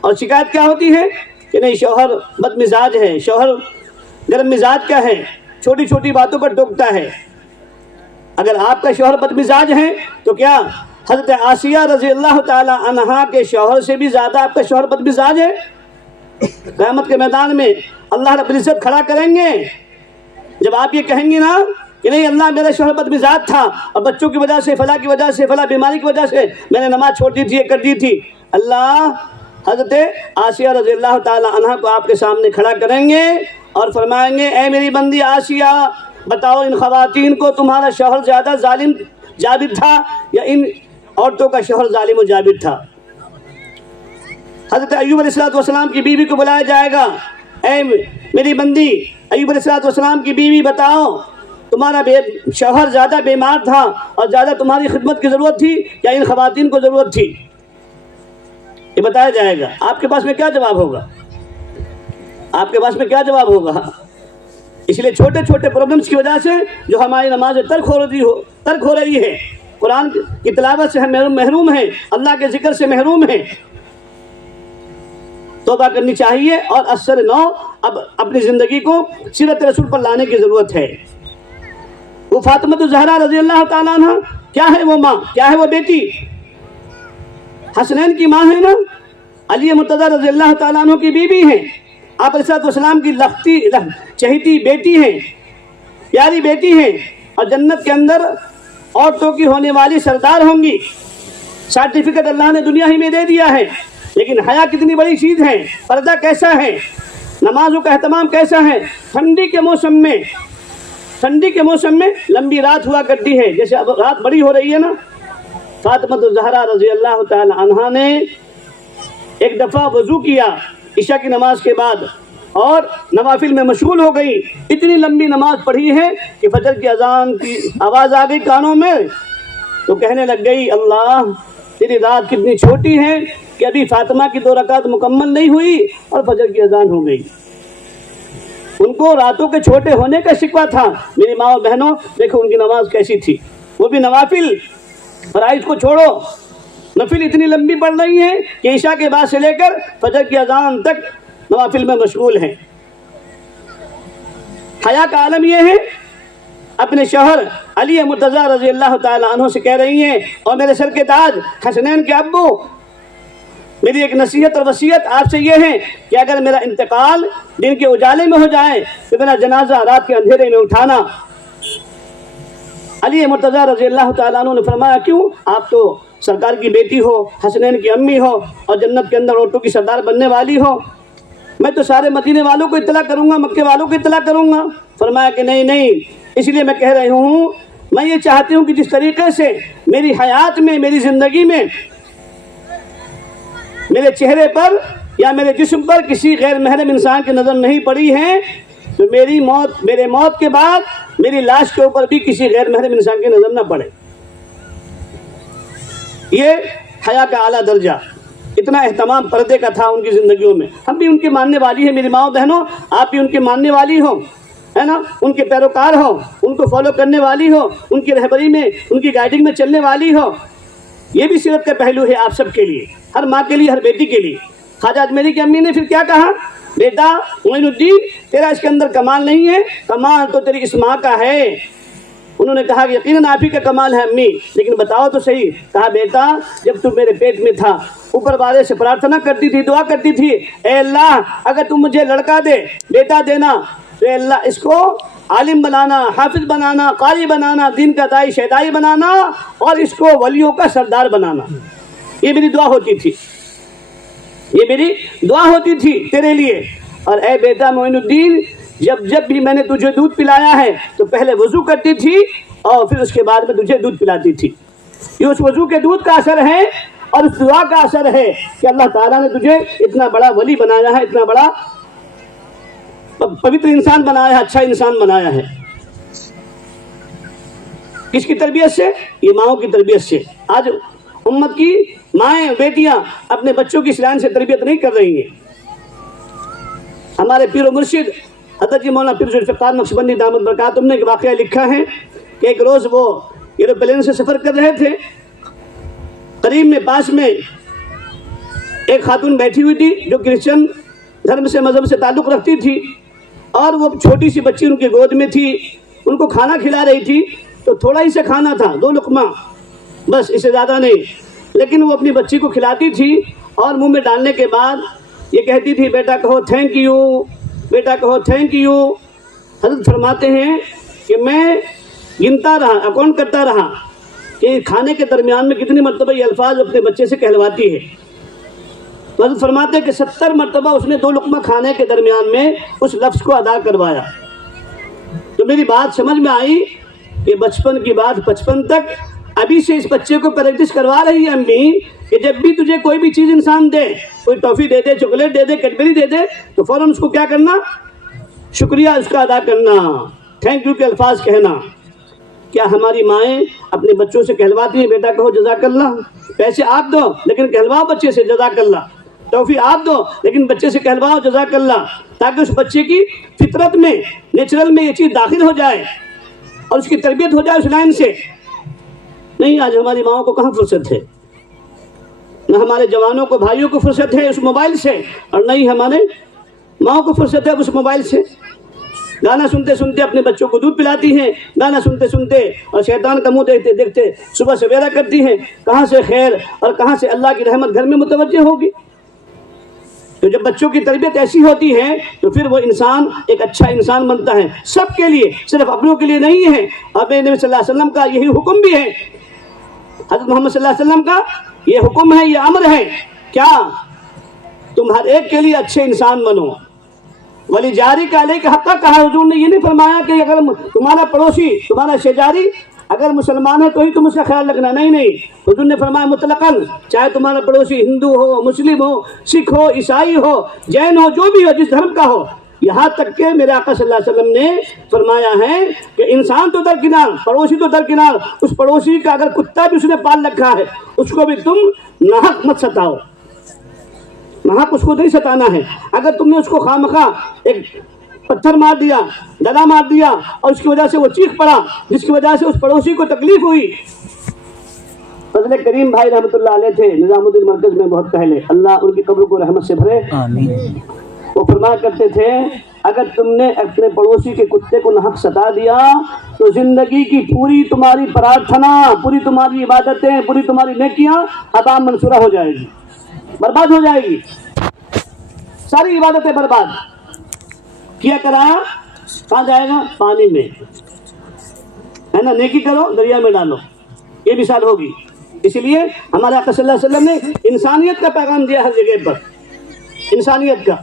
اور شکایت کیا ہوتی ہے کہ نہیں شوہر بد مزاج ہے، شوہر گرم مزاج کا ہے، چھوٹی چھوٹی باتوں پر ٹوکتا ہے۔ اگر آپ کا شوہر بد مزاج ہے تو کیا حضرت آسیہ رضی اللہ تعالی عنہا کے شوہر سے بھی زیادہ آپ کا شوہر بد مزاج ہے؟ قیامت کے میدان میں اللہ رب العزت کھڑا کریں گے، جب آپ یہ کہیں گے نا کہ نہیں اللہ میرا شوہر بد مزاج تھا اور بچوں کی وجہ سے، فلاں کی وجہ سے، فلاں بیماری کی وجہ سے میں نے نماز چھوڑ دی تھی، یہ کر دی تھی، اللہ حضرت آسیہ رضی اللہ تعالی عنہا کو آپ کے سامنے کھڑا کریں گے اور فرمائیں گے اے میری بندی آسیہ، بتاؤ ان خواتین کو تمہارا شوہر زیادہ ظالم جابر تھا یا ان عورتوں کا شوہر ظالم و جابر تھا؟ حضرت ایوب علیہ السلام کی بیوی کو بلایا جائے گا، اے میری بندی ایوب علیہ السلام کی بیوی بتاؤ تمہارا شوہر زیادہ بیمار تھا اور زیادہ تمہاری خدمت کی ضرورت تھی یا ان خواتین کو ضرورت تھی؟ یہ بتایا جائے گا۔ آپ کے پاس میں کیا جواب ہوگا؟ آپ کے پاس میں کیا جواب ہوگا؟ اس لیے چھوٹے چھوٹے پرابلمس کی وجہ سے جو ہماری نماز ترک ہو رہی ہے، قرآن کی تلاوت سے ہم محروم ہیں، اللہ کے ذکر سے محروم ہیں، توبہ کرنی چاہیے اور اثر نو اب اپنی زندگی کو سیرت رسول پر لانے کی ضرورت ہے۔ وہ فاطمہ الزہرا رضی اللہ تعالیٰ عنہ کیا ہے وہ ماں، کیا ہے وہ بیٹی؟ حسنین کی ماں ہے نا، علی مرتضیٰ رضی اللہ تعالیٰ عنہ کی بیوی ہیں، آپ علیہ السلام کی لختی چہیتی بیٹی ہیں، پیاری بیٹی ہیں، اور جنت کے اندر عورتوں کی ہونے والی سردار ہوں گی۔ سرٹیفکیٹ اللہ نے دنیا ہی میں دے دیا ہے، لیکن حیا کتنی بڑی چیز ہے، پردہ کیسا ہے، نمازوں کا اہتمام کیسا ہے۔ ٹھنڈی کے موسم میں لمبی رات ہوا کرتی ہے، جیسے اب رات بڑی ہو رہی ہے نا۔ فاطمہ الزہرا رضی اللہ تعالی عنہا نے ایک دفعہ وضو کیا عشاء کی نماز کے بعد اور نوافل میں مشغول ہو گئی، اتنی لمبی نماز پڑھی ہے کہ فجر کی اذان کی آواز آ گئی کانوں میں، تو کہنے لگ گئی اللہ تیری رات کتنی چھوٹی ہے کہ ابھی فاطمہ کی 2 رکعت مکمل نہیں ہوئی اور فجر کی اذان ہو گئی۔ ان کو راتوں کے چھوٹے ہونے کا شکوہ تھا۔ میری ماں اور بہنوں دیکھو ان کی نماز کیسی تھی، وہ بھی نوافل۔ فرائض کو چھوڑو، نفل اتنی لمبی پڑھ رہی ہیں کہ عشاء کے بعد سے لے کر فجر کی اذان تک نوافل میں مشغول ہیں۔ حیا کا عالم یہ ہے، اپنے شوہر علی مرتضیٰ رضی اللہ تعالی عنہ سے کہہ رہی ہیں اور میرے سر کے تاج حسنین کے ابو، میری ایک نصیحت اور وصیت آپ سے یہ ہے کہ اگر میرا انتقال دن کے اجالے میں ہو جائے تو میرا جنازہ رات کے اندھیرے میں اٹھانا۔ علی مرتضیٰ رضی اللہ تعالیٰ عنہ نے فرمایا کیوں؟ آپ تو سرکار کی بیٹی ہو، حسنین کی امی ہو اور جنت کے اندر عورتوں کی سردار بننے والی ہو، میں تو سارے مدینے والوں کو اطلاع کروں گا، مکے والوں کو اطلاع کروں گا۔ فرمایا کہ نہیں، اس لیے میں کہہ رہی ہوں، میں یہ چاہتی ہوں کہ جس طریقے سے میری حیات میں، میری زندگی میں میرے چہرے پر یا میرے جسم پر کسی غیر محرم انسان کی نظر نہیں پڑی ہے، تو میرے موت کے بعد میری لاش کے اوپر بھی کسی غیر محرم انسان کی نظر نہ پڑے۔ یہ حیا کا اعلیٰ درجہ، اتنا اہتمام پردے کا تھا ان کی زندگیوں میں۔ ہم بھی ان کے ماننے والی ہیں، میری ماں بہنوں، آپ بھی ان کے ماننے والی ہو، ہے نا، ان کے پیروکار ہو، ان کو فالو کرنے والی ہو، ان کی رہبری میں، ان کی گائیڈنگ میں چلنے والی ہو۔ یہ بھی سیرت کا پہلو ہے آپ سب کے لیے، ہر ماں کے لیے، ہر بیٹی کے لیے۔ خواجہ اجمیری کی امی نے پھر کیا کہا؟ بیٹا معین الدین، تیرا اس کے اندر کمال نہیں ہے، کمال تو تیری اس ماں کا ہے۔ انہوں نے کہا کہ یقیناً آپ ہی کا کمال ہے امی، لیکن بتاؤ تو صحیح۔ کہا بیٹا جب تم میرے پیٹ میں تھا، اوپر والے سے پرارتھنا کرتی تھی، دعا کرتی تھی، اے اللہ اگر تم مجھے لڑکا دے، بیٹا دینا، تو اے اللہ اس کو عالم بنانا، حافظ بنانا، قاری بنانا، دین کا داعی شہدائی بنانا اور اس کو ولیوں کا سردار بنانا۔ یہ میری دعا ہوتی تھی، یہ میری دعا ہوتی تھی تیرے لیے۔ اور اے بیٹا معین الدین، جب بھی میں نے تجھے دودھ پلایا ہے تو پہلے وضو کرتی تھی اور پھر اس کے بعد میں تجھے دودھ پلاتی تھی۔ یہ اس وضو کے دودھ کا اثر ہے اور اس دعا کا اثر ہے کہ اللہ تعالیٰ نے تجھے اتنا بڑا ولی بنایا ہے، اتنا بڑا پوتر انسان بنایا ہے، اچھا انسان بنایا ہے۔ کس کی تربیت سے؟ یہ ماؤں کی تربیت سے۔ آج امت کی مائیں، بیٹیاں اپنے بچوں کی اس لائن سے تربیت نہیں کر رہی ہیں۔ ہمارے پیر و مرشد حضرت جی مولانا پیر ذوالفقار نقشبندی دامت برکاتہم نے ایک واقعہ لکھا ہے کہ ایک روز وہ ایروپلین سے سفر کر رہے تھے، قریب میں پاس میں ایک خاتون بیٹھی ہوئی تھی جو کرسچن دھرم سے، مذہب سے تعلق رکھتی تھی، اور وہ چھوٹی سی بچی ان کی گود میں تھی، ان کو کھانا کھلا رہی تھی۔ تو تھوڑا ہی سے کھانا تھا، 2 لقمہ بس، اس سے زیادہ نہیں. لیکن وہ اپنی بچی کو کھلاتی تھی اور منہ میں ڈالنے کے بعد یہ کہتی تھی بیٹا کہو تھینک یو، بیٹا کہو تھینک یو. حضرت فرماتے ہیں کہ میں گنتا رہا، اکاؤنٹ کرتا رہا کہ کھانے کے درمیان میں کتنی مرتبہ یہ الفاظ اپنے بچے سے کہلواتی ہے. تو حضرت فرماتے ہیں کہ 70 مرتبہ اس نے 2 لقمہ کھانے کے درمیان میں اس لفظ کو ادا کروایا. تو میری بات سمجھ میں آئی کہ بچپن کی بات 55 تک ابھی سے اس بچے کو پریکٹس کروا رہی ہے امی کہ جب بھی تجھے کوئی بھی چیز انسان دے، کوئی ٹافی دے دے، چاکلیٹ دے دے، کیڈبری دے دے، تو فوراً اس کو کیا کرنا؟ شکریہ اس کا ادا کرنا، تھینک یو کے الفاظ کہنا. کیا ہماری مائیں اپنے بچوں سے کہلواتی ہیں بیٹا کہو جزاک اللہ؟ پیسے آپ دو لیکن کہلواؤ بچے سے جزاک اللہ. ٹافی آپ دو لیکن بچے سے کہلواؤ جزاک اللہ، تاکہ اس بچے کی فطرت میں، نیچرل میں یہ چیز داخل ہو جائے اور اس کی تربیت ہو جائے اس لائن سے. نہیں، آج ہماری ماؤں کو کہاں فرصت ہے، نہ ہمارے جوانوں کو، بھائیوں کو فرصت ہے اس موبائل سے، اور نہ ہی ہمارے ماؤں کو فرصت ہے اس موبائل سے. گانا سنتے سنتے اپنے بچوں کو دودھ پلاتی ہیں، گانا سنتے سنتے، اور شیطان کا منہ دیکھتے دیکھتے صبح سویرا کرتی ہیں. کہاں سے خیر اور کہاں سے اللہ کی رحمت گھر میں متوجہ ہوگی؟ تو جب بچوں کی تربیت ایسی ہوتی ہے تو پھر وہ انسان ایک اچھا انسان بنتا ہے، سب کے لیے، صرف اپنوں کے لیے نہیں ہے. اور نبی صلی اللہ علیہ وسلم کا یہی حکم بھی ہے، حضرت محمد صلی اللہ علیہ وسلم کا یہ حکم ہے، یہ امر ہے، کیا تم ہر ایک کے لیے اچھے انسان بنو. ولی جاری کا علیہ کا حق کہا. حضور نے یہ نہیں فرمایا کہ اگر تمہارا پڑوسی، تمہارا شجاری اگر مسلمان ہے تو ہی تم اس کا خیال رکھنا، نہیں. حضور نے فرمایا مطلقاً، چاہے تمہارا پڑوسی ہندو ہو، مسلم ہو، سکھ ہو، عیسائی ہو، جین ہو، جو بھی ہو، جس دھرم کا ہو. یہاں تک کہ میرے آقا صلی اللہ علیہ وسلم نے فرمایا ہے کہ انسان تو درکنار، پڑوسی تو درکنار، اس پڑوسی کا اگر کتا بھی اس نے پال رکھا ہے اس کو بھی تم ناحق مت ستاؤ، ناحق اس کو نہیں ستانا ہے. اگر تم نے اس کو خواہ ایک پتھر مار دیا، ڈلا مار دیا، اور اس کی وجہ سے وہ چیخ پڑا، جس کی وجہ سے اس پڑوسی کو تکلیف ہوئی. فضل کریم بھائی رحمۃ اللہ علیہ تھے نظام الدین مرکز میں بہت پہلے، اللہ ان کی قبر کو رحمت سے بھرے. آمین. وہ فرمایا کرتے تھے اگر تم نے اپنے پڑوسی کے کتے کو ناحق ستا دیا تو زندگی کی پوری تمہاری پرارتھنا، پوری تمہاری عبادتیں، پوری تمہاری نیکیاں ہباء منصورہ ہو جائے گی، برباد ہو جائے گی. ساری عبادتیں برباد. کیا کرایا کہاں جائے گا؟ پانی میں، ہے نا. نیکی کرو دریا میں ڈالو، یہ مثال ہوگی. اسی لیے ہمارے آقا صلی اللہ علیہ وسلم نے انسانیت کا پیغام دیا ہر جگہ پر، انسانیت کا.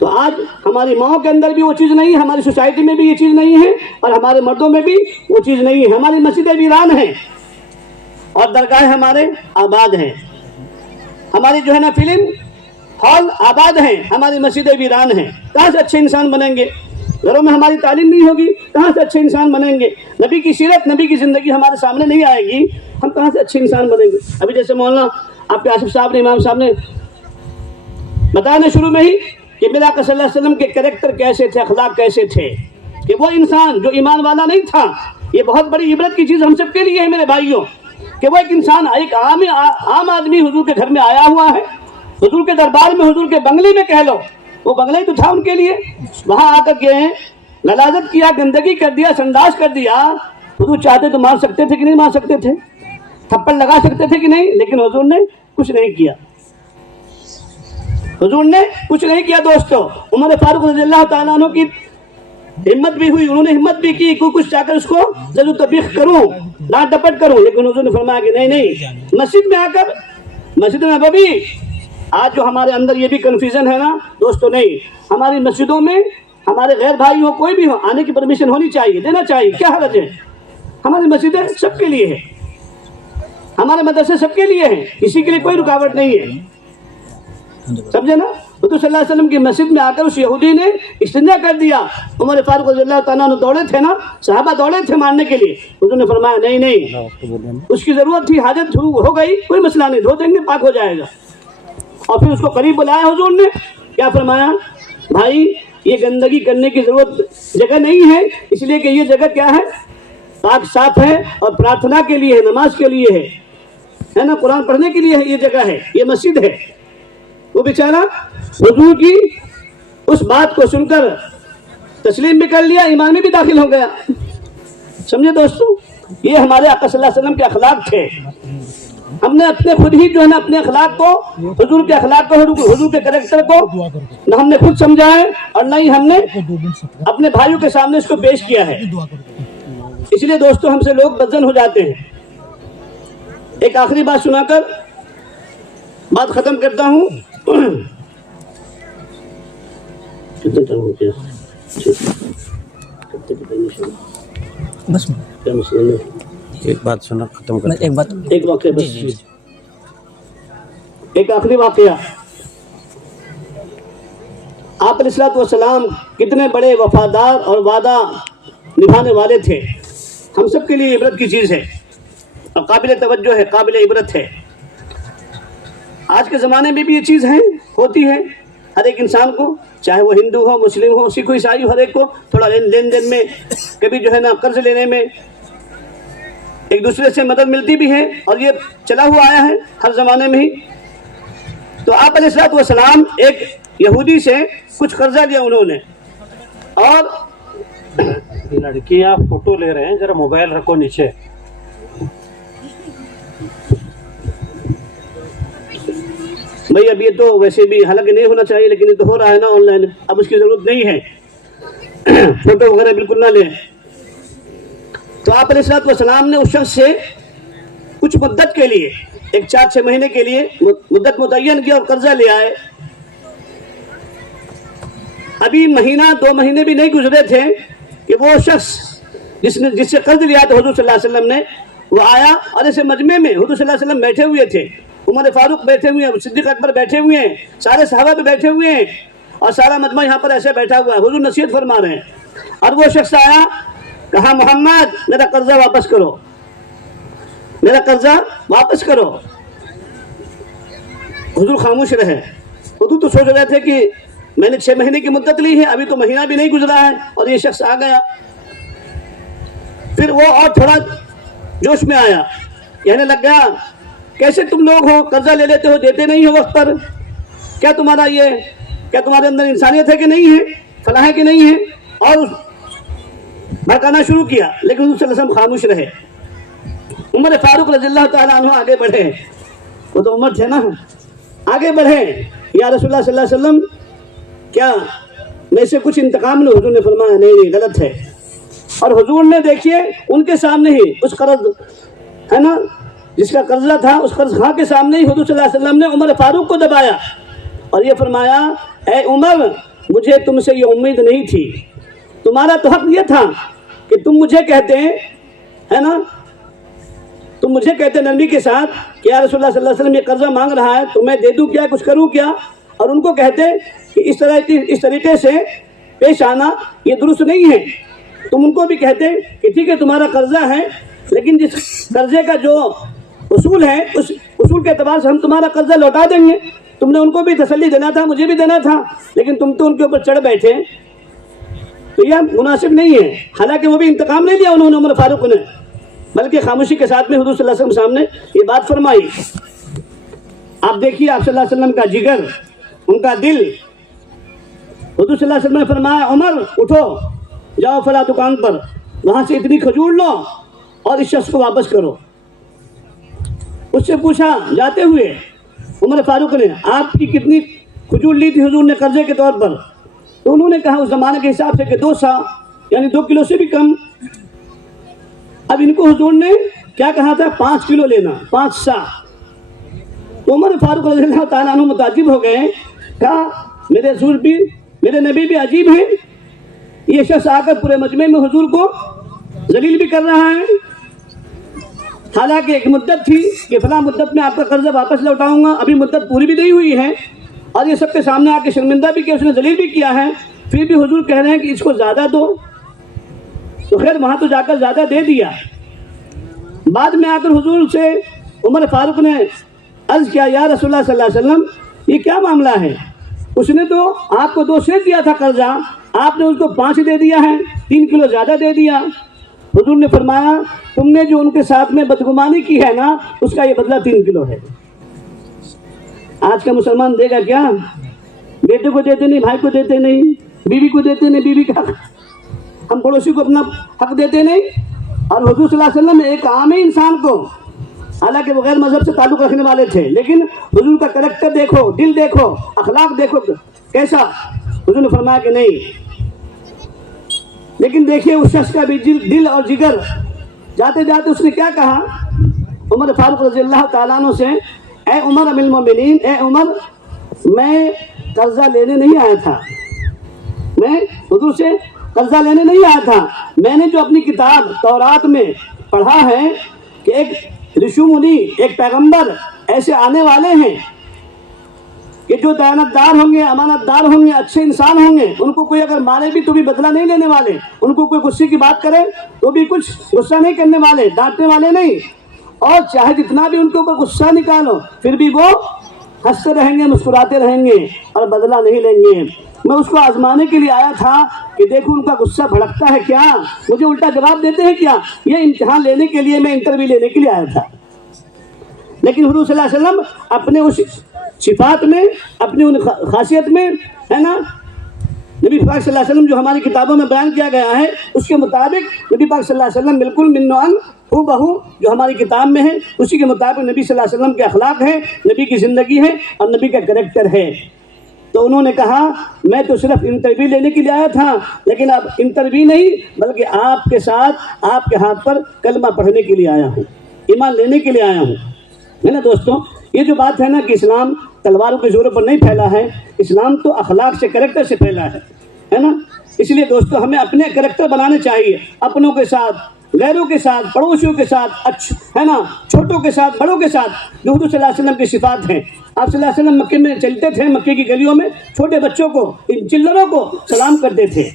تو آج ہماری ماؤں کے اندر بھی وہ چیز نہیں ہے، ہماری سوسائٹی میں بھی یہ چیز نہیں ہے، اور ہمارے مردوں میں بھی وہ چیز نہیں ہے. ہماری مسجدیں ویران ہیں اور درگاہیں ہمارے آباد ہیں. ہماری جو ہے نا فلم ہال آباد ہیں، ہماری مسجدیں ویران ہیں. کہاں سے اچھے انسان بنیں گے؟ گھروں میں ہماری تعلیم نہیں ہوگی، کہاں سے اچھے انسان بنیں گے؟ نبی کی سیرت، نبی کی زندگی ہمارے سامنے نہیں آئے گی، ہم کہاں سے اچھے انسان بنیں گے؟ ابھی جیسے مولانا آپ کے آصف صاحب نے، امام صاحب نے بتانے شروع میں ہی کہ میرے آقا صلی اللہ علیہ وسلم کے کریکٹر کیسے تھے، اخلاق کیسے تھے، کہ وہ انسان جو ایمان والا نہیں تھا. یہ بہت بڑی عبرت کی چیز ہم سب کے لیے ہے میرے بھائیوں، کہ وہ ایک انسان، ایک عام آدمی حضور کے گھر میں آیا ہوا ہے، حضور کے دربار میں، حضور کے بنگلے میں کہہ لو، وہ بنگلہ ہی تو تھا ان کے لیے. وہاں آ کر کے غلاظت کیا، گندگی کر دیا، سنداس کر دیا. حضور چاہتے تو مار سکتے تھے کہ نہیں مار سکتے تھے؟ تھپڑ لگا سکتے تھے کہ نہیں؟ لیکن حضور نے کچھ نہیں کیا، حضور نے کچھ نہیں کیا. دوستو، عمر فاروق رضی اللہ تعالیٰ عنہ کی ہمت بھی ہوئی، انہوں نے ہمت بھی کی کہ کچھ چاہ کر اس کو ضرور تبیخ کروں، ڈانٹ ڈپٹ کروں، لیکن حضور نے فرمایا کہ نہیں. مسجد میں آ کر، مسجد نبوی، آج جو ہمارے اندر یہ بھی کنفیوژن ہے نا دوستو، نہیں، ہماری مسجدوں میں ہمارے غیر بھائی ہو، کوئی بھی ہو، آنے کی پرمیشن ہونی چاہیے، دینا چاہیے، کیا حرج ہے؟ ہماری مسجدیں سب کے لیے ہے، ہمارے مدرسے سب کے لیے ہیں، کسی کے لیے کوئی رکاوٹ نہیں ہے. سمجھے نا؟ حضور صلی اللہ علیہ وسلم کی مسجد میں آ کر اس یہودی نے استنجا کر دیا. عمر فاروق رضی اللہ تعالیٰ عنہ دوڑے تھے نا، صحابہ دوڑے تھے مارنے کے لیے. حضور نے فرمایا نہیں، اس کی ضرورت تھی، حاجت ہو گئی، کوئی مسئلہ نہیں، دھو دیں گے، پاک ہو جائے گا. اور پھر اس کو قریب بلایا حضور نے، کیا فرمایا؟ بھائی یہ گندگی کرنے کی ضرورت جگہ نہیں ہے، اس لیے کہ یہ جگہ کیا ہے؟ پاک صاف ہے، اور پرارتھنا کے لیے ہے، نماز کے لیے ہے نا، قرآن پڑھنے کے لیے ہے، یہ جگہ ہے، یہ مسجد ہے. وہ بیچارہ حضور کی اس بات کو سن کر تسلیم بھی کر لیا, ایمان میں بھی داخل ہو گیا. سمجھے دوستو, یہ ہمارے آقا صلی اللہ علیہ وسلم کے اخلاق تھے. ہم نے اپنے خود ہی جو ہے نا اپنے اخلاق کو, حضور کے اخلاق کو, حضور کے کریکٹر کو نہ ہم نے خود سمجھا ہے اور نہ ہی ہم نے اپنے بھائیوں کے سامنے اس کو پیش کیا ہے. اس لیے دوستو ہم سے لوگ بدزن ہو جاتے ہیں. ایک آخری بات سنا کر بات ختم کرتا ہوں. کتنا ٹائم ہو گیا؟ بس کیا مسئلہ نہیں, ایک بات سنا ختم کر. ایک واقعہ بس. ایک آخری واقعہ. آپ علیہ الصلوۃ والسلام کتنے بڑے وفادار اور وعدہ نبھانے والے تھے, ہم سب کے لیے عبرت کی چیز ہے اور قابل توجہ ہے, قابل عبرت ہے. آج کے زمانے میں بھی یہ چیز ہے, ہوتی ہے ہر ایک انسان کو, چاہے وہ ہندو ہو, مسلم ہو, سکھ ہو, عیسائی ہو, ہر ایک کو تھوڑا لین دین میں, کبھی جو ہے نا قرض لینے میں ایک دوسرے سے مدد ملتی بھی ہے, اور یہ چلا ہوا آیا ہے ہر زمانے میں ہی. تو آپ علیہ الصلوۃ والسلام ایک یہودی سے کچھ قرضہ لیا انہوں نے, اور لڑکیاں فوٹو لے رہے ہیں, ذرا موبائل رکھو نیچے. بھائی اب یہ تو ویسے بھی حالانکہ نہیں ہونا چاہیے, لیکن یہ تو ہو رہا ہے نا آن لائن, اب اس کی ضرورت نہیں ہے, فوٹو وغیرہ بالکل نہ لیں. تو آپ علیہ الصلوۃ والسلام نے اس شخص سے کچھ مدت کے لیے, ایک 4-6 مہینے کے لیے مدت متعین کی اور قرضہ لے آئے. ابھی مہینہ 2 مہینے بھی نہیں گزرے تھے کہ وہ شخص جس سے قرض لیا تھا حضور صلی اللہ علیہ وسلم نے, وہ آیا اور ایسے مجمع میں حضور صلی اللہ علیہ وسلم بیٹھے ہوئے تھے, عمر فاروق بیٹھے ہوئے ہیں, صدیق اکبر بیٹھے ہوئے ہیں, سارے صحابہ بھی بیٹھے ہوئے ہیں, اور سارا مجمع یہاں پر ایسے بیٹھا ہوا ہے. حضور نصیحت فرما رہے ہیں, اور وہ شخص آیا, کہا محمد میرا قرضہ واپس کرو, میرا قرضہ واپس کرو. حضور خاموش رہے. حضور تو سوچ رہے تھے کہ میں نے 6 مہینے کی مدت لی ہے, ابھی تو مہینہ بھی نہیں گزرا ہے, اور یہ شخص آ گیا. پھر وہ اور تھوڑا جوش میں آیا, کہنے لگ گیا کیسے تم لوگ ہو, قرضہ لے لیتے ہو, دیتے نہیں ہو وقت پر, کیا تمہارے اندر انسانیت ہے کہ نہیں ہے, فلاح ہے کہ نہیں ہے, اور بھڑکانا شروع کیا. لیکن حضور صلی اللہ علیہ وسلم خاموش رہے. عمر فاروق رضی اللہ تعالیٰ عنہ آگے بڑھے, وہ تو عمر تھے نا, آگے بڑھے, یا رسول اللہ صلی اللہ علیہ وسلم کیا میں سے کچھ انتقام لوں؟ حضور نے فرمایا نہیں, غلط ہے. اور حضور نے دیکھیے ان کے سامنے ہی اس قرض ہے نا جس کا قرضہ تھا, اس قرض خواہ کے سامنے ہی حضور صلی اللہ علیہ وسلم نے عمر فاروق کو دبایا اور یہ فرمایا اے عمر, مجھے تم سے یہ امید نہیں تھی, تمہارا تو حق یہ تھا کہ تم مجھے کہتے ہیں ہے نا, تم مجھے کہتے نرمی کے ساتھ کہ یا رسول اللہ صلی اللہ علیہ وسلم یہ قرضہ مانگ رہا ہے تو میں دے دوں کیا, کچھ کروں کیا, اور ان کو کہتے کہ اس طریقے سے پیش آنا یہ درست نہیں ہے. تم ان کو بھی کہتے کہ ٹھیک ہے تمہارا قرضہ ہے, لیکن جس قرضے کا جو اصول ہے اس اصول کے اعتبار سے ہم تمہارا قرضہ لوٹا دیں گے. تم نے ان کو بھی تسلی دینا تھا, مجھے بھی دینا تھا, لیکن تم تو ان کے اوپر چڑھ بیٹھے, تو یہ مناسب نہیں ہے. حالانکہ وہ بھی انتقام نہیں لیا انہوں نے, عمر فاروق نے, بلکہ خاموشی کے ساتھ میں حضور صلی اللہ علیہ وسلم سامنے یہ بات فرمائی. آپ دیکھیے آپ صلی اللہ علیہ وسلم کا جگر, ان کا دل. حضور صلی اللہ علیہ وسلم نے فرمایا عمر اٹھو, جاؤ فلاں دکان پر, وہاں سے اتنی کھجور لو اور اس شخص کو واپس کرو. اس سے پوچھا جاتے ہوئے عمر فاروق نے آپ کی کتنی کھجور لی تھی حضور نے قرضے کے طور پر؟ تو انہوں نے کہا اس زمانے کے حساب سے کہ 2 سا, یعنی 2 کلو سے بھی کم. اب ان کو حضور نے کیا کہا تھا, 5 کلو لینا, 5 سا. عمر فاروق رضی اللہ تعالیٰ عنہ متعجب ہو گئے, کہا میرے حضور بھی, میرے نبی بھی عجیب ہیں, یہ شخص آ کر پورے مجمع میں حضور کو ذلیل بھی کر رہا ہے. حالانکہ ایک مدت تھی کہ فلاں مدت میں آپ کا قرضہ واپس لوٹاؤں گا, ابھی مدت پوری بھی نہیں ہوئی ہے, اور یہ سب کے سامنے آ کے شرمندہ بھی کیا, اس نے ذلیل بھی کیا ہے. پھر بھی حضور کہہ رہے ہیں کہ اس کو زیادہ دو, تو خیر وہاں تو جا کر زیادہ دے دیا. بعد میں آ کر حضور سے عمر فاروق نے عرض کیا یا رسول اللہ صلی اللہ علیہ وسلم یہ کیا معاملہ ہے, اس نے تو آپ کو 2 سے دیا تھا قرضہ, آپ نے اس کو 5 دے دیا ہے, 3 کلو زیادہ دے دیا. حضور نے فرمایا تم نے جو ان کے ساتھ میں بدگمانی کی ہے نا, اس کا یہ بدلہ 3 کلو ہے. آج کا مسلمان دے گا کیا؟ بیٹے کو دیتے نہیں, بھائی کو دیتے نہیں, بیوی کو دیتے نہیں بیوی کا حق, ہم پڑوسی کو اپنا حق دیتے نہیں. اور حضور صلی اللہ علیہ وسلم ایک عام انسان کو, حالانکہ وہ غیر مذہب سے تعلق رکھنے والے تھے, لیکن حضور کا کریکٹر دیکھو, دل دیکھو, اخلاق دیکھو کیسا. حضور نے فرمایا کہ نہیں. لیکن دیکھیے اس شخص کا بھی دل اور جگر, جاتے جاتے اس نے کیا کہا عمر فاروق رضی اللہ تعالیٰ عنہ سے, اے عمر امیر المومنین, اے عمر میں قرضہ لینے نہیں آیا تھا, میں حضور سے قرضہ لینے نہیں آیا تھا. میں نے جو اپنی کتاب تورات میں پڑھا ہے کہ ایک رشو منی, ایک پیغمبر ایسے آنے والے ہیں کہ جو دیانتدار ہوں گے, امانت دار ہوں گے, اچھے انسان ہوں گے. ان کو کوئی اگر مارے بھی تو بھی بدلہ نہیں لینے والے, ان کو کوئی غصے کی بات کرے تو بھی کچھ غصہ نہیں کرنے والے, ڈانٹنے والے نہیں, اور چاہے جتنا بھی ان کے اوپر غصہ نکالو پھر بھی وہ ہنستے رہیں گے, مسکراتے رہیں گے اور بدلہ نہیں لیں گے. میں اس کو آزمانے کے لیے آیا تھا کہ دیکھو ان کا غصہ بھڑکتا ہے کیا, مجھے الٹا جواب دیتے ہیں کیا. یہ امتحان لینے کے لیے, میں انٹرویو لینے کے لیے آیا تھا. لیکن حضور صلی اللہ علیہ وسلم اپنے اس صفات میں, اپنی ان خاصیت میں, ہے نا, نبی پاک صلی اللہ علیہ وسلم جو ہماری کتابوں میں بیان کیا گیا ہے اس کے مطابق نبی پاک صلی اللہ علیہ وسلم بالکل من و ہو بہو جو ہماری کتاب میں ہے اسی کے مطابق نبی صلی اللہ علیہ وسلم کے اخلاق ہیں, نبی کی زندگی ہے اور نبی کا کریکٹر ہے. تو انہوں نے کہا میں تو صرف انٹرویو لینے کے لیے آیا تھا, لیکن اب انٹرویو نہیں بلکہ آپ کے ساتھ, آپ کے ہاتھ پر کلمہ پڑھنے کے لیے آیا ہوں, ایمان لینے کے لیے آیا ہوں. ہے نا دوستوں, یہ جو بات ہے نا کہ اسلام تلواروں کے زوروں پر نہیں پھیلا ہے, اسلام تو اخلاق سے, کریکٹر سے پھیلا ہے نا. اس لیے دوستوں ہمیں اپنے کریکٹر بنانے چاہیے, اپنوں کے ساتھ, غیروں کے ساتھ, پڑوسیوں کے ساتھ, ہے نا, چھوٹوں کے ساتھ, بڑوں کے ساتھ, جو حضور صلی اللہ علیہ وسلم کی صفات ہیں. آپ صلی اللہ علیہ وسلم مکے میں چلتے تھے, مکے کی گلیوں میں چھوٹے بچوں کو, ان چلروں کو سلام کرتے تھے.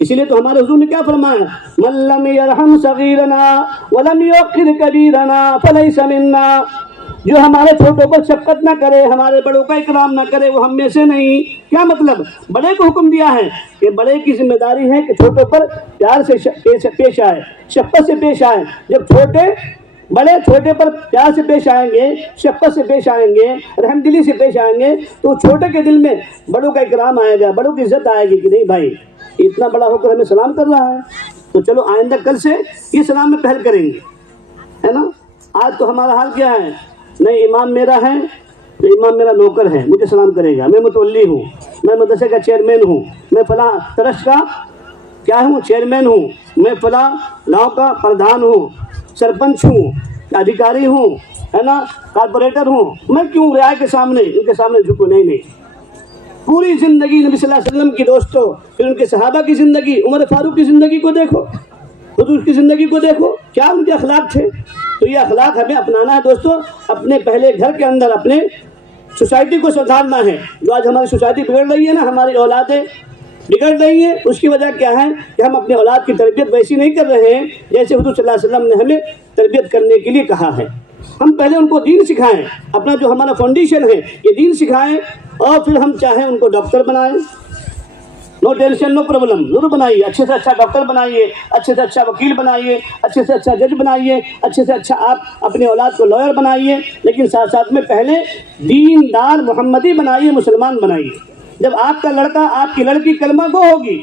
اسی لیے تو ہمارے حضور نے کیا فرمایا, من لم یرحم صغیرنا ولم یوقر کبیرنا فلیس منا. جو ہمارے چھوٹوں پر شفقت نہ کرے, ہمارے بڑوں کا اکرام نہ کرے, وہ ہم میں سے نہیں. کیا مطلب, بڑے کو حکم دیا ہے کہ بڑے کی ذمہ داری ہے کہ چھوٹوں پر پیار سے پیش آئے, شفقت سے پیش آئے. جب بڑے چھوٹے پر پیار سے پیش آئیں گے, شفقت سے پیش آئیں گے, رحم دلی سے پیش آئیں گے, تو چھوٹے کے دل میں بڑوں کا اکرام آئے گا, بڑوں کی عزت آئے گی کہ نہیں بھائی اتنا بڑا ہو کر ہمیں سلام کر رہا ہے, تو چلو آئندہ کل سے یہ سلام میں پہل کریں گے, ہے نا. آج تو ہمارا حال کیا ہے, نہیں امام میرا ہے تو امام میرا نوکر ہے, مجھے سلام کرے گا, میں متولی ہوں, میں مدرسے کا چیئرمین ہوں, میں فلاں ٹرسٹ کا کیا ہوں, چیئرمین ہوں, میں فلاں گاؤں کا پردھان ہوں, سرپنچ ہوں, ادھیکاری ہوں, ہے نا, کارپوریٹر ہوں. میں کیوں رعایا کے سامنے, ان کے سامنے جھکوں, نہیں. پوری زندگی نبی صلی اللہ علیہ وسلم کی دوستوں, پھر ان کے صحابہ کی زندگی, عمر فاروق کی زندگی کو دیکھو, حضور کی زندگی کو دیکھو, کیا ان کے اخلاق تھے. تو یہ اخلاق ہمیں اپنانا ہے دوستوں, اپنے پہلے گھر کے اندر, اپنے سوسائٹی کو سدھارنا ہے. جو آج ہماری سوسائٹی بگڑ رہی ہے نا, ہماری اولادیں بگڑ رہی ہیں, اس کی وجہ کیا ہے کہ ہم اپنے اولاد کی تربیت ویسی نہیں کر رہے ہیں جیسے حضور صلی اللہ علیہ وسلم نے ہمیں تربیت کرنے کے لیے کہا ہے. ہم پہلے ان کو دین سکھائیں, اپنا جو ہمارا فاؤنڈیشن ہے یہ دین سکھائیں, اور پھر ہم چاہیں ان کو ڈاکٹر بنائیں, نو ٹینشن نو پرابلم, ضرور بنائیے, اچھے سے اچھا ڈاکٹر بنائیے, اچھے سے اچھا وکیل بنائیے, اچھے سے اچھا جج بنائیے, اچھے سے اچھا آپ اپنے اولاد کو لائر بنائیے, لیکن ساتھ ساتھ میں پہلے دیندار محمدی بنائیے, مسلمان بنائیے. جب آپ کا لڑکا, آپ کی لڑکی کلمہ گو ہوگی,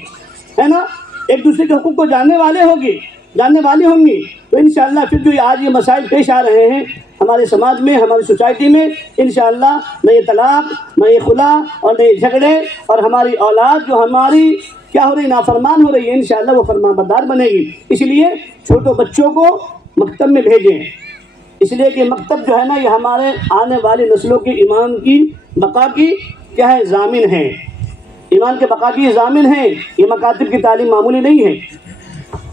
ہے نا, ایک دوسرے کے حقوق کو جاننے والی ہوں گی, تو انشاءاللہ پھر جو آج یہ مسائل پیش آ رہے ہیں ہمارے سماج میں, ہماری سوسائٹی میں, انشاءاللہ نہ یہ طلاق, نہ یہ خلا, اور نہ یہ جھگڑے, اور ہماری اولاد جو ہماری کیا ہو رہی, نافرمان ہو رہی ہے, انشاءاللہ وہ فرمان بردار بنے گی. اس لیے چھوٹوں بچوں کو مکتب میں بھیجیں, اس لیے کہ مکتب جو ہے نا یہ ہمارے آنے والی نسلوں کی ایمان کی بقا کی کیا ہے, ضامن ہے, ایمان کے بقا کی ضامن ہے. یہ مکاتب کی تعلیم معمولی نہیں ہے.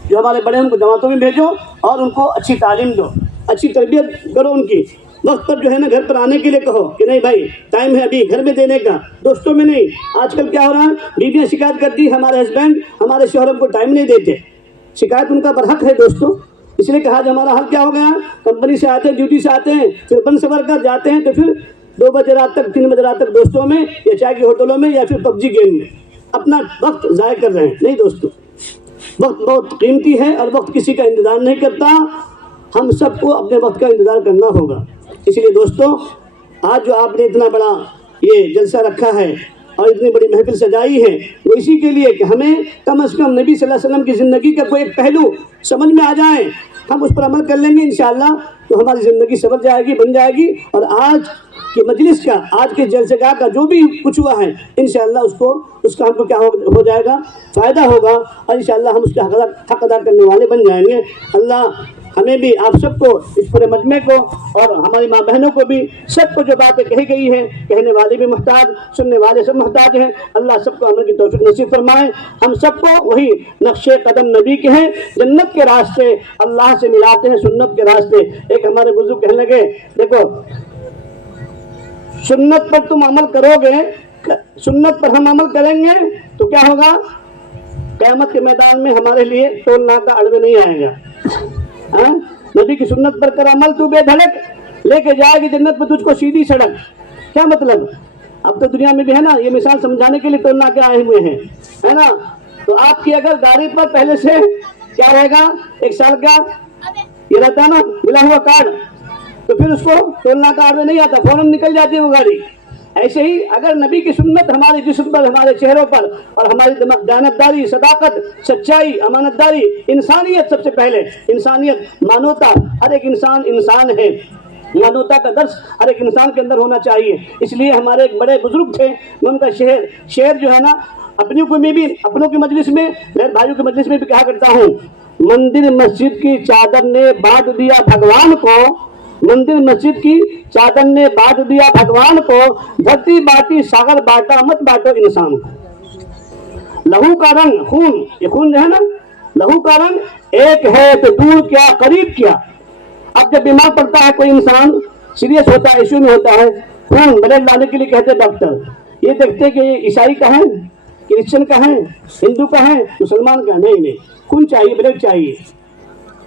جو ہمارے بڑے ہیں ان کو جماعتوں میں بھیجو اور ان کو اچھی تعلیم دو, اچھی تربیت کرو ان کی. وقت پر جو ہے نا گھر پر آنے کے لیے کہو کہ نہیں بھائی ٹائم ہے ابھی گھر میں دینے کا, دوستوں میں نہیں. آج کل کیا ہو رہا ہے, بیویاں شکایت کرتی ہمارے ہسبینڈ ہمارے شوہر کو ٹائم نہیں دیتے. شکایت ان کا برحق ہے دوستوں, اس لیے کہا ہمارا حل کیا ہو گیا, کمپنی سے آتے ہیں, ڈیوٹی سے آتے ہیں, پھر بن سور کر جاتے ہیں, تو پھر 2 بجے رات تک, 3 بجے رات تک دوستوں میں یا چائے کی ہوٹلوں میں یا پھر PUBG گیم میں اپنا وقت ضائع کر رہے ہیں. نہیں دوستوں, وقت بہت قیمتی ہے اور وقت کسی کا انتظار نہیں کرتا. ہم سب کو اپنے وقت کا انتظار کرنا ہوگا. اس لیے دوستوں آج جو آپ نے اتنا بڑا یہ جلسہ رکھا ہے, اور اتنی بڑی محفل سجائی ہے وہ اسی کے لیے کہ ہمیں کم از کم نبی صلی اللہ علیہ وسلم کی زندگی کا کوئی ایک پہلو سمجھ میں آ جائے، ہم اس پر عمل کر لیں گے انشاءاللہ تو ہماری زندگی سنور جائے گی، بن جائے گی، اور آج کے مجلس کا، آج کے جلسے گاہ کا جو بھی کچھ ہوا ہے انشاءاللہ اس کا ہم کو کیا ہو جائے گا، فائدہ ہوگا، اور انشاءاللہ ہم اس کا حق ادا کرنے والے بن جائیں گے۔ اللہ ہمیں بھی، آپ سب کو، اس پورے مجمع کو اور ہماری ماں بہنوں کو بھی، سب کو جو باتیں کہی گئی ہیں، کہنے والے بھی محتاج، سننے والے سب محتاج ہیں، اللہ سب کو عمل کی توفیق نصیب فرمائے، ہم سب کو وہی نقش قدم نبی کے ہیں، جنت کے راستے اللہ سے ملاتے ہیں، سنت کے راستے۔ ایک ہمارے بزرگ کہنے لگے، دیکھو سنت پر تم عمل کرو گے، سنت پر ہم عمل کریں گے تو کیا ہوگا، قیامت کے میدان میں ہمارے لیے ٹول ناکہ اڑوے نہیں آئے گا۔ نبی کی سنت پر کر عمل تو بے دھڑک لے کے جائے گی جنت میں تجھ کو سیدھی سڑک۔ کیا مطلب، اب تو دنیا میں بھی ہے نا، یہ مثال سمجھانے کے لیے ٹول ناکے آئے ہوئے ہیں، ہے نا، تو آپ کی اگر گاڑی پر پہلے سے کیا رہے گا، 1 سال کا یہ رہتا ہے نا ملا ہوا کارڈ، تو پھر اس کو ٹول ناکہ آڑوے نہیں آتا، فوراً نکل جاتی ہے وہ گاڑی۔ ایسے ہی اگر نبی کی سنت ہمارے جسم پر، ہمارے چہروں پر، اور ہماری دیانتداری، صداقت، سچائی، امانت داری، انسانیت، سب سے پہلے انسانیت، مانوتا، ہر ایک انسان ہے، مانوتا کا درس ہر ایک انسان کے اندر ہونا چاہیے۔ اس لیے ہمارے ایک بڑے بزرگ تھے، میں ان کا شعر جو ہے نا اپنوں کی مجلس میں، میرے بھائیوں کی مجلس میں بھی کہا کرتا ہوں، مندر مسجد کی چادر نے بانٹ دیا بھگوان کو، مندر مسجد کی چادر نے بانٹ دیا بھگوان کو، دھرتی باٹی ساگر باٹا مت بانٹو انسان کو۔ لہو کا رنگ، خون، یہ خون جو ہے نا، لہو کا رنگ ایک ہے تو دور کیا قریب کیا۔ اب جب بیمار پڑتا ہے کوئی انسان، سیریس ہوتا ہے، ایشو میں ہوتا ہے، خون بلڈ لانے کے لیے کہتے ہیں ڈاکٹر، یہ دیکھتے کہ یہ عیسائی کا ہے، کرسچن کا ہے، ہندو کا ہے، مسلمان کا، نہیں، خون چاہیے، بلڈ چاہیے۔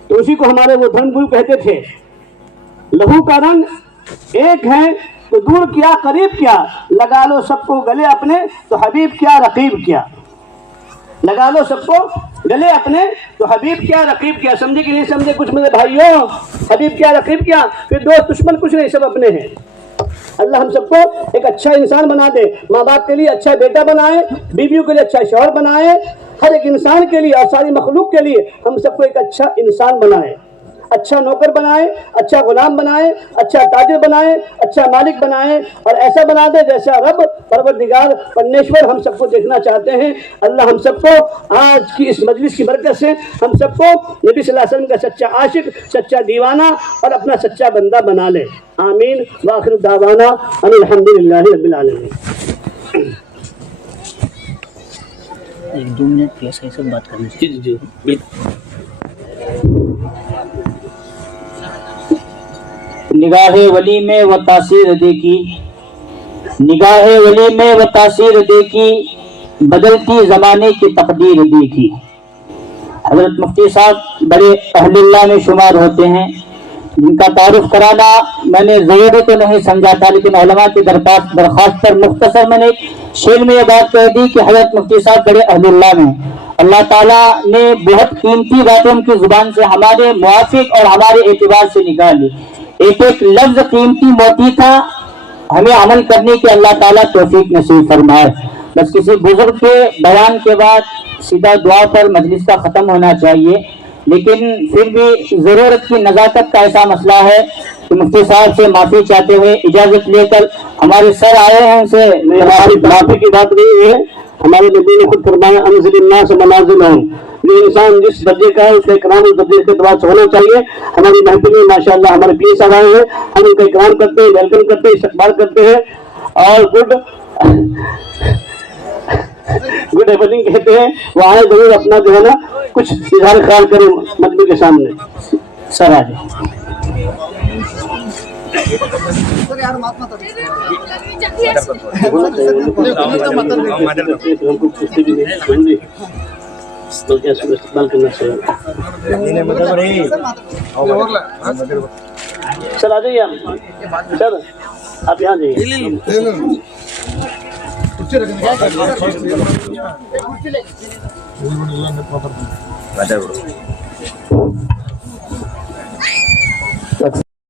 تو اسی کو ہمارے وہ دھرم گرو کہتے تھے، لہو کا رنگ ایک ہے تو دور کیا قریب کیا، لگا لو سب کو گلے اپنے تو حبیب کیا رقیب کیا، لگا لو سب کو گلے اپنے تو حبیب کیا رقیب کیا۔ سمجھے کہ نہیں سمجھے کچھ میرے بھائیوں، حبیب کیا رقیب کیا، پھر دوست دشمن کچھ نہیں، سب اپنے ہیں۔ اللہ ہم سب کو ایک اچھا انسان بنا دے، ماں باپ کے لیے اچھا بیٹا بنائے، بیویوں کے لیے اچھا شوہر بنائے، ہر ایک انسان کے لیے اور ساری مخلوق کے لیے ہم سب کو ایک اچھا انسان بنائے، اچھا نوکر بنائے، اچھا غلام بنائے، اچھا تاجر بنائے، اچھا مالک بنائے، اور ایسا بنا دے جیسا رب پروردگار پرمیشور ہم سب کو دیکھنا چاہتے ہیں۔ اللہ ہم سب کو آج کی اس مجلس کی برکت سے ہم سب کو نبی صلی اللہ علیہ وسلم کا سچا عاشق، سچا دیوانہ اور اپنا سچا بندہ بنا لے، آمین۔ وآخر دعوانا ان الحمدللہ رب العالمین۔ 1-2 منٹ پلیز ایسے بات کرنی چاہیے۔ جی نگاہ ولی میں وہ تاثیر دیکھی، نگاہ ولی میں وہ تاثیر دیکھی، بدلتی زمانے کی تقدیر دیکھی۔ حضرت مفتی صاحب بڑے اہل اللہ میں شمار ہوتے ہیں، جن کا تعارف کرانا میں نے ضروری تو نہیں سمجھا تھا، لیکن علماء کی درخواست پر مختصر میں نے شعر میں یہ بات کہہ دی کہ حضرت مفتی صاحب بڑے اہل اللہ میں، اللہ تعالیٰ نے بہت قیمتی باتیں ان کی زبان سے ہمارے موافق اور ہمارے اعتبار سے نکالی۔ ایک لفظ قیمتی موتی تھا، ہمیں عمل کرنے کی اللہ تعالیٰ توفیق نصیب فرمائے۔ بس کسی بزرگ کے بیان کے بعد سیدھا دعا پر مجلس کا ختم ہونا چاہیے، لیکن پھر بھی ضرورت کی نزاکت کا ایسا مسئلہ ہے کہ مفتی صاحب سے معافی چاہتے ہوئے اجازت لے کر ہمارے سر آئے ہیں، ان سے ہماری معافی کی بات نہیں ہے، ہمارے نبی نے خود فرمایا انزل الناس منازلہم، جو انسان جس درجے کا ہے اس کا اکرام اس درجے کے اعتبار سے ہونا چاہیے۔ ہماری محفل میں ماشاءاللہ ہمارے پیر صاحب آئے ہیں، ہم ان کا اکرام کرتے ہیں، ویلکم کرتے ہیں، استقبال کرتے ہیں، اور گڈ ایوننگ کہتے ہیں، وہ آئے ضرور اپنا جو ہے نا کچھ اظہار خیال کریں مجمع کے سامنے۔ سر آ جائیں۔ استقبال کرنا چاہیے۔ سر آ جائیے آپ، سر آپ یہاں جائیے۔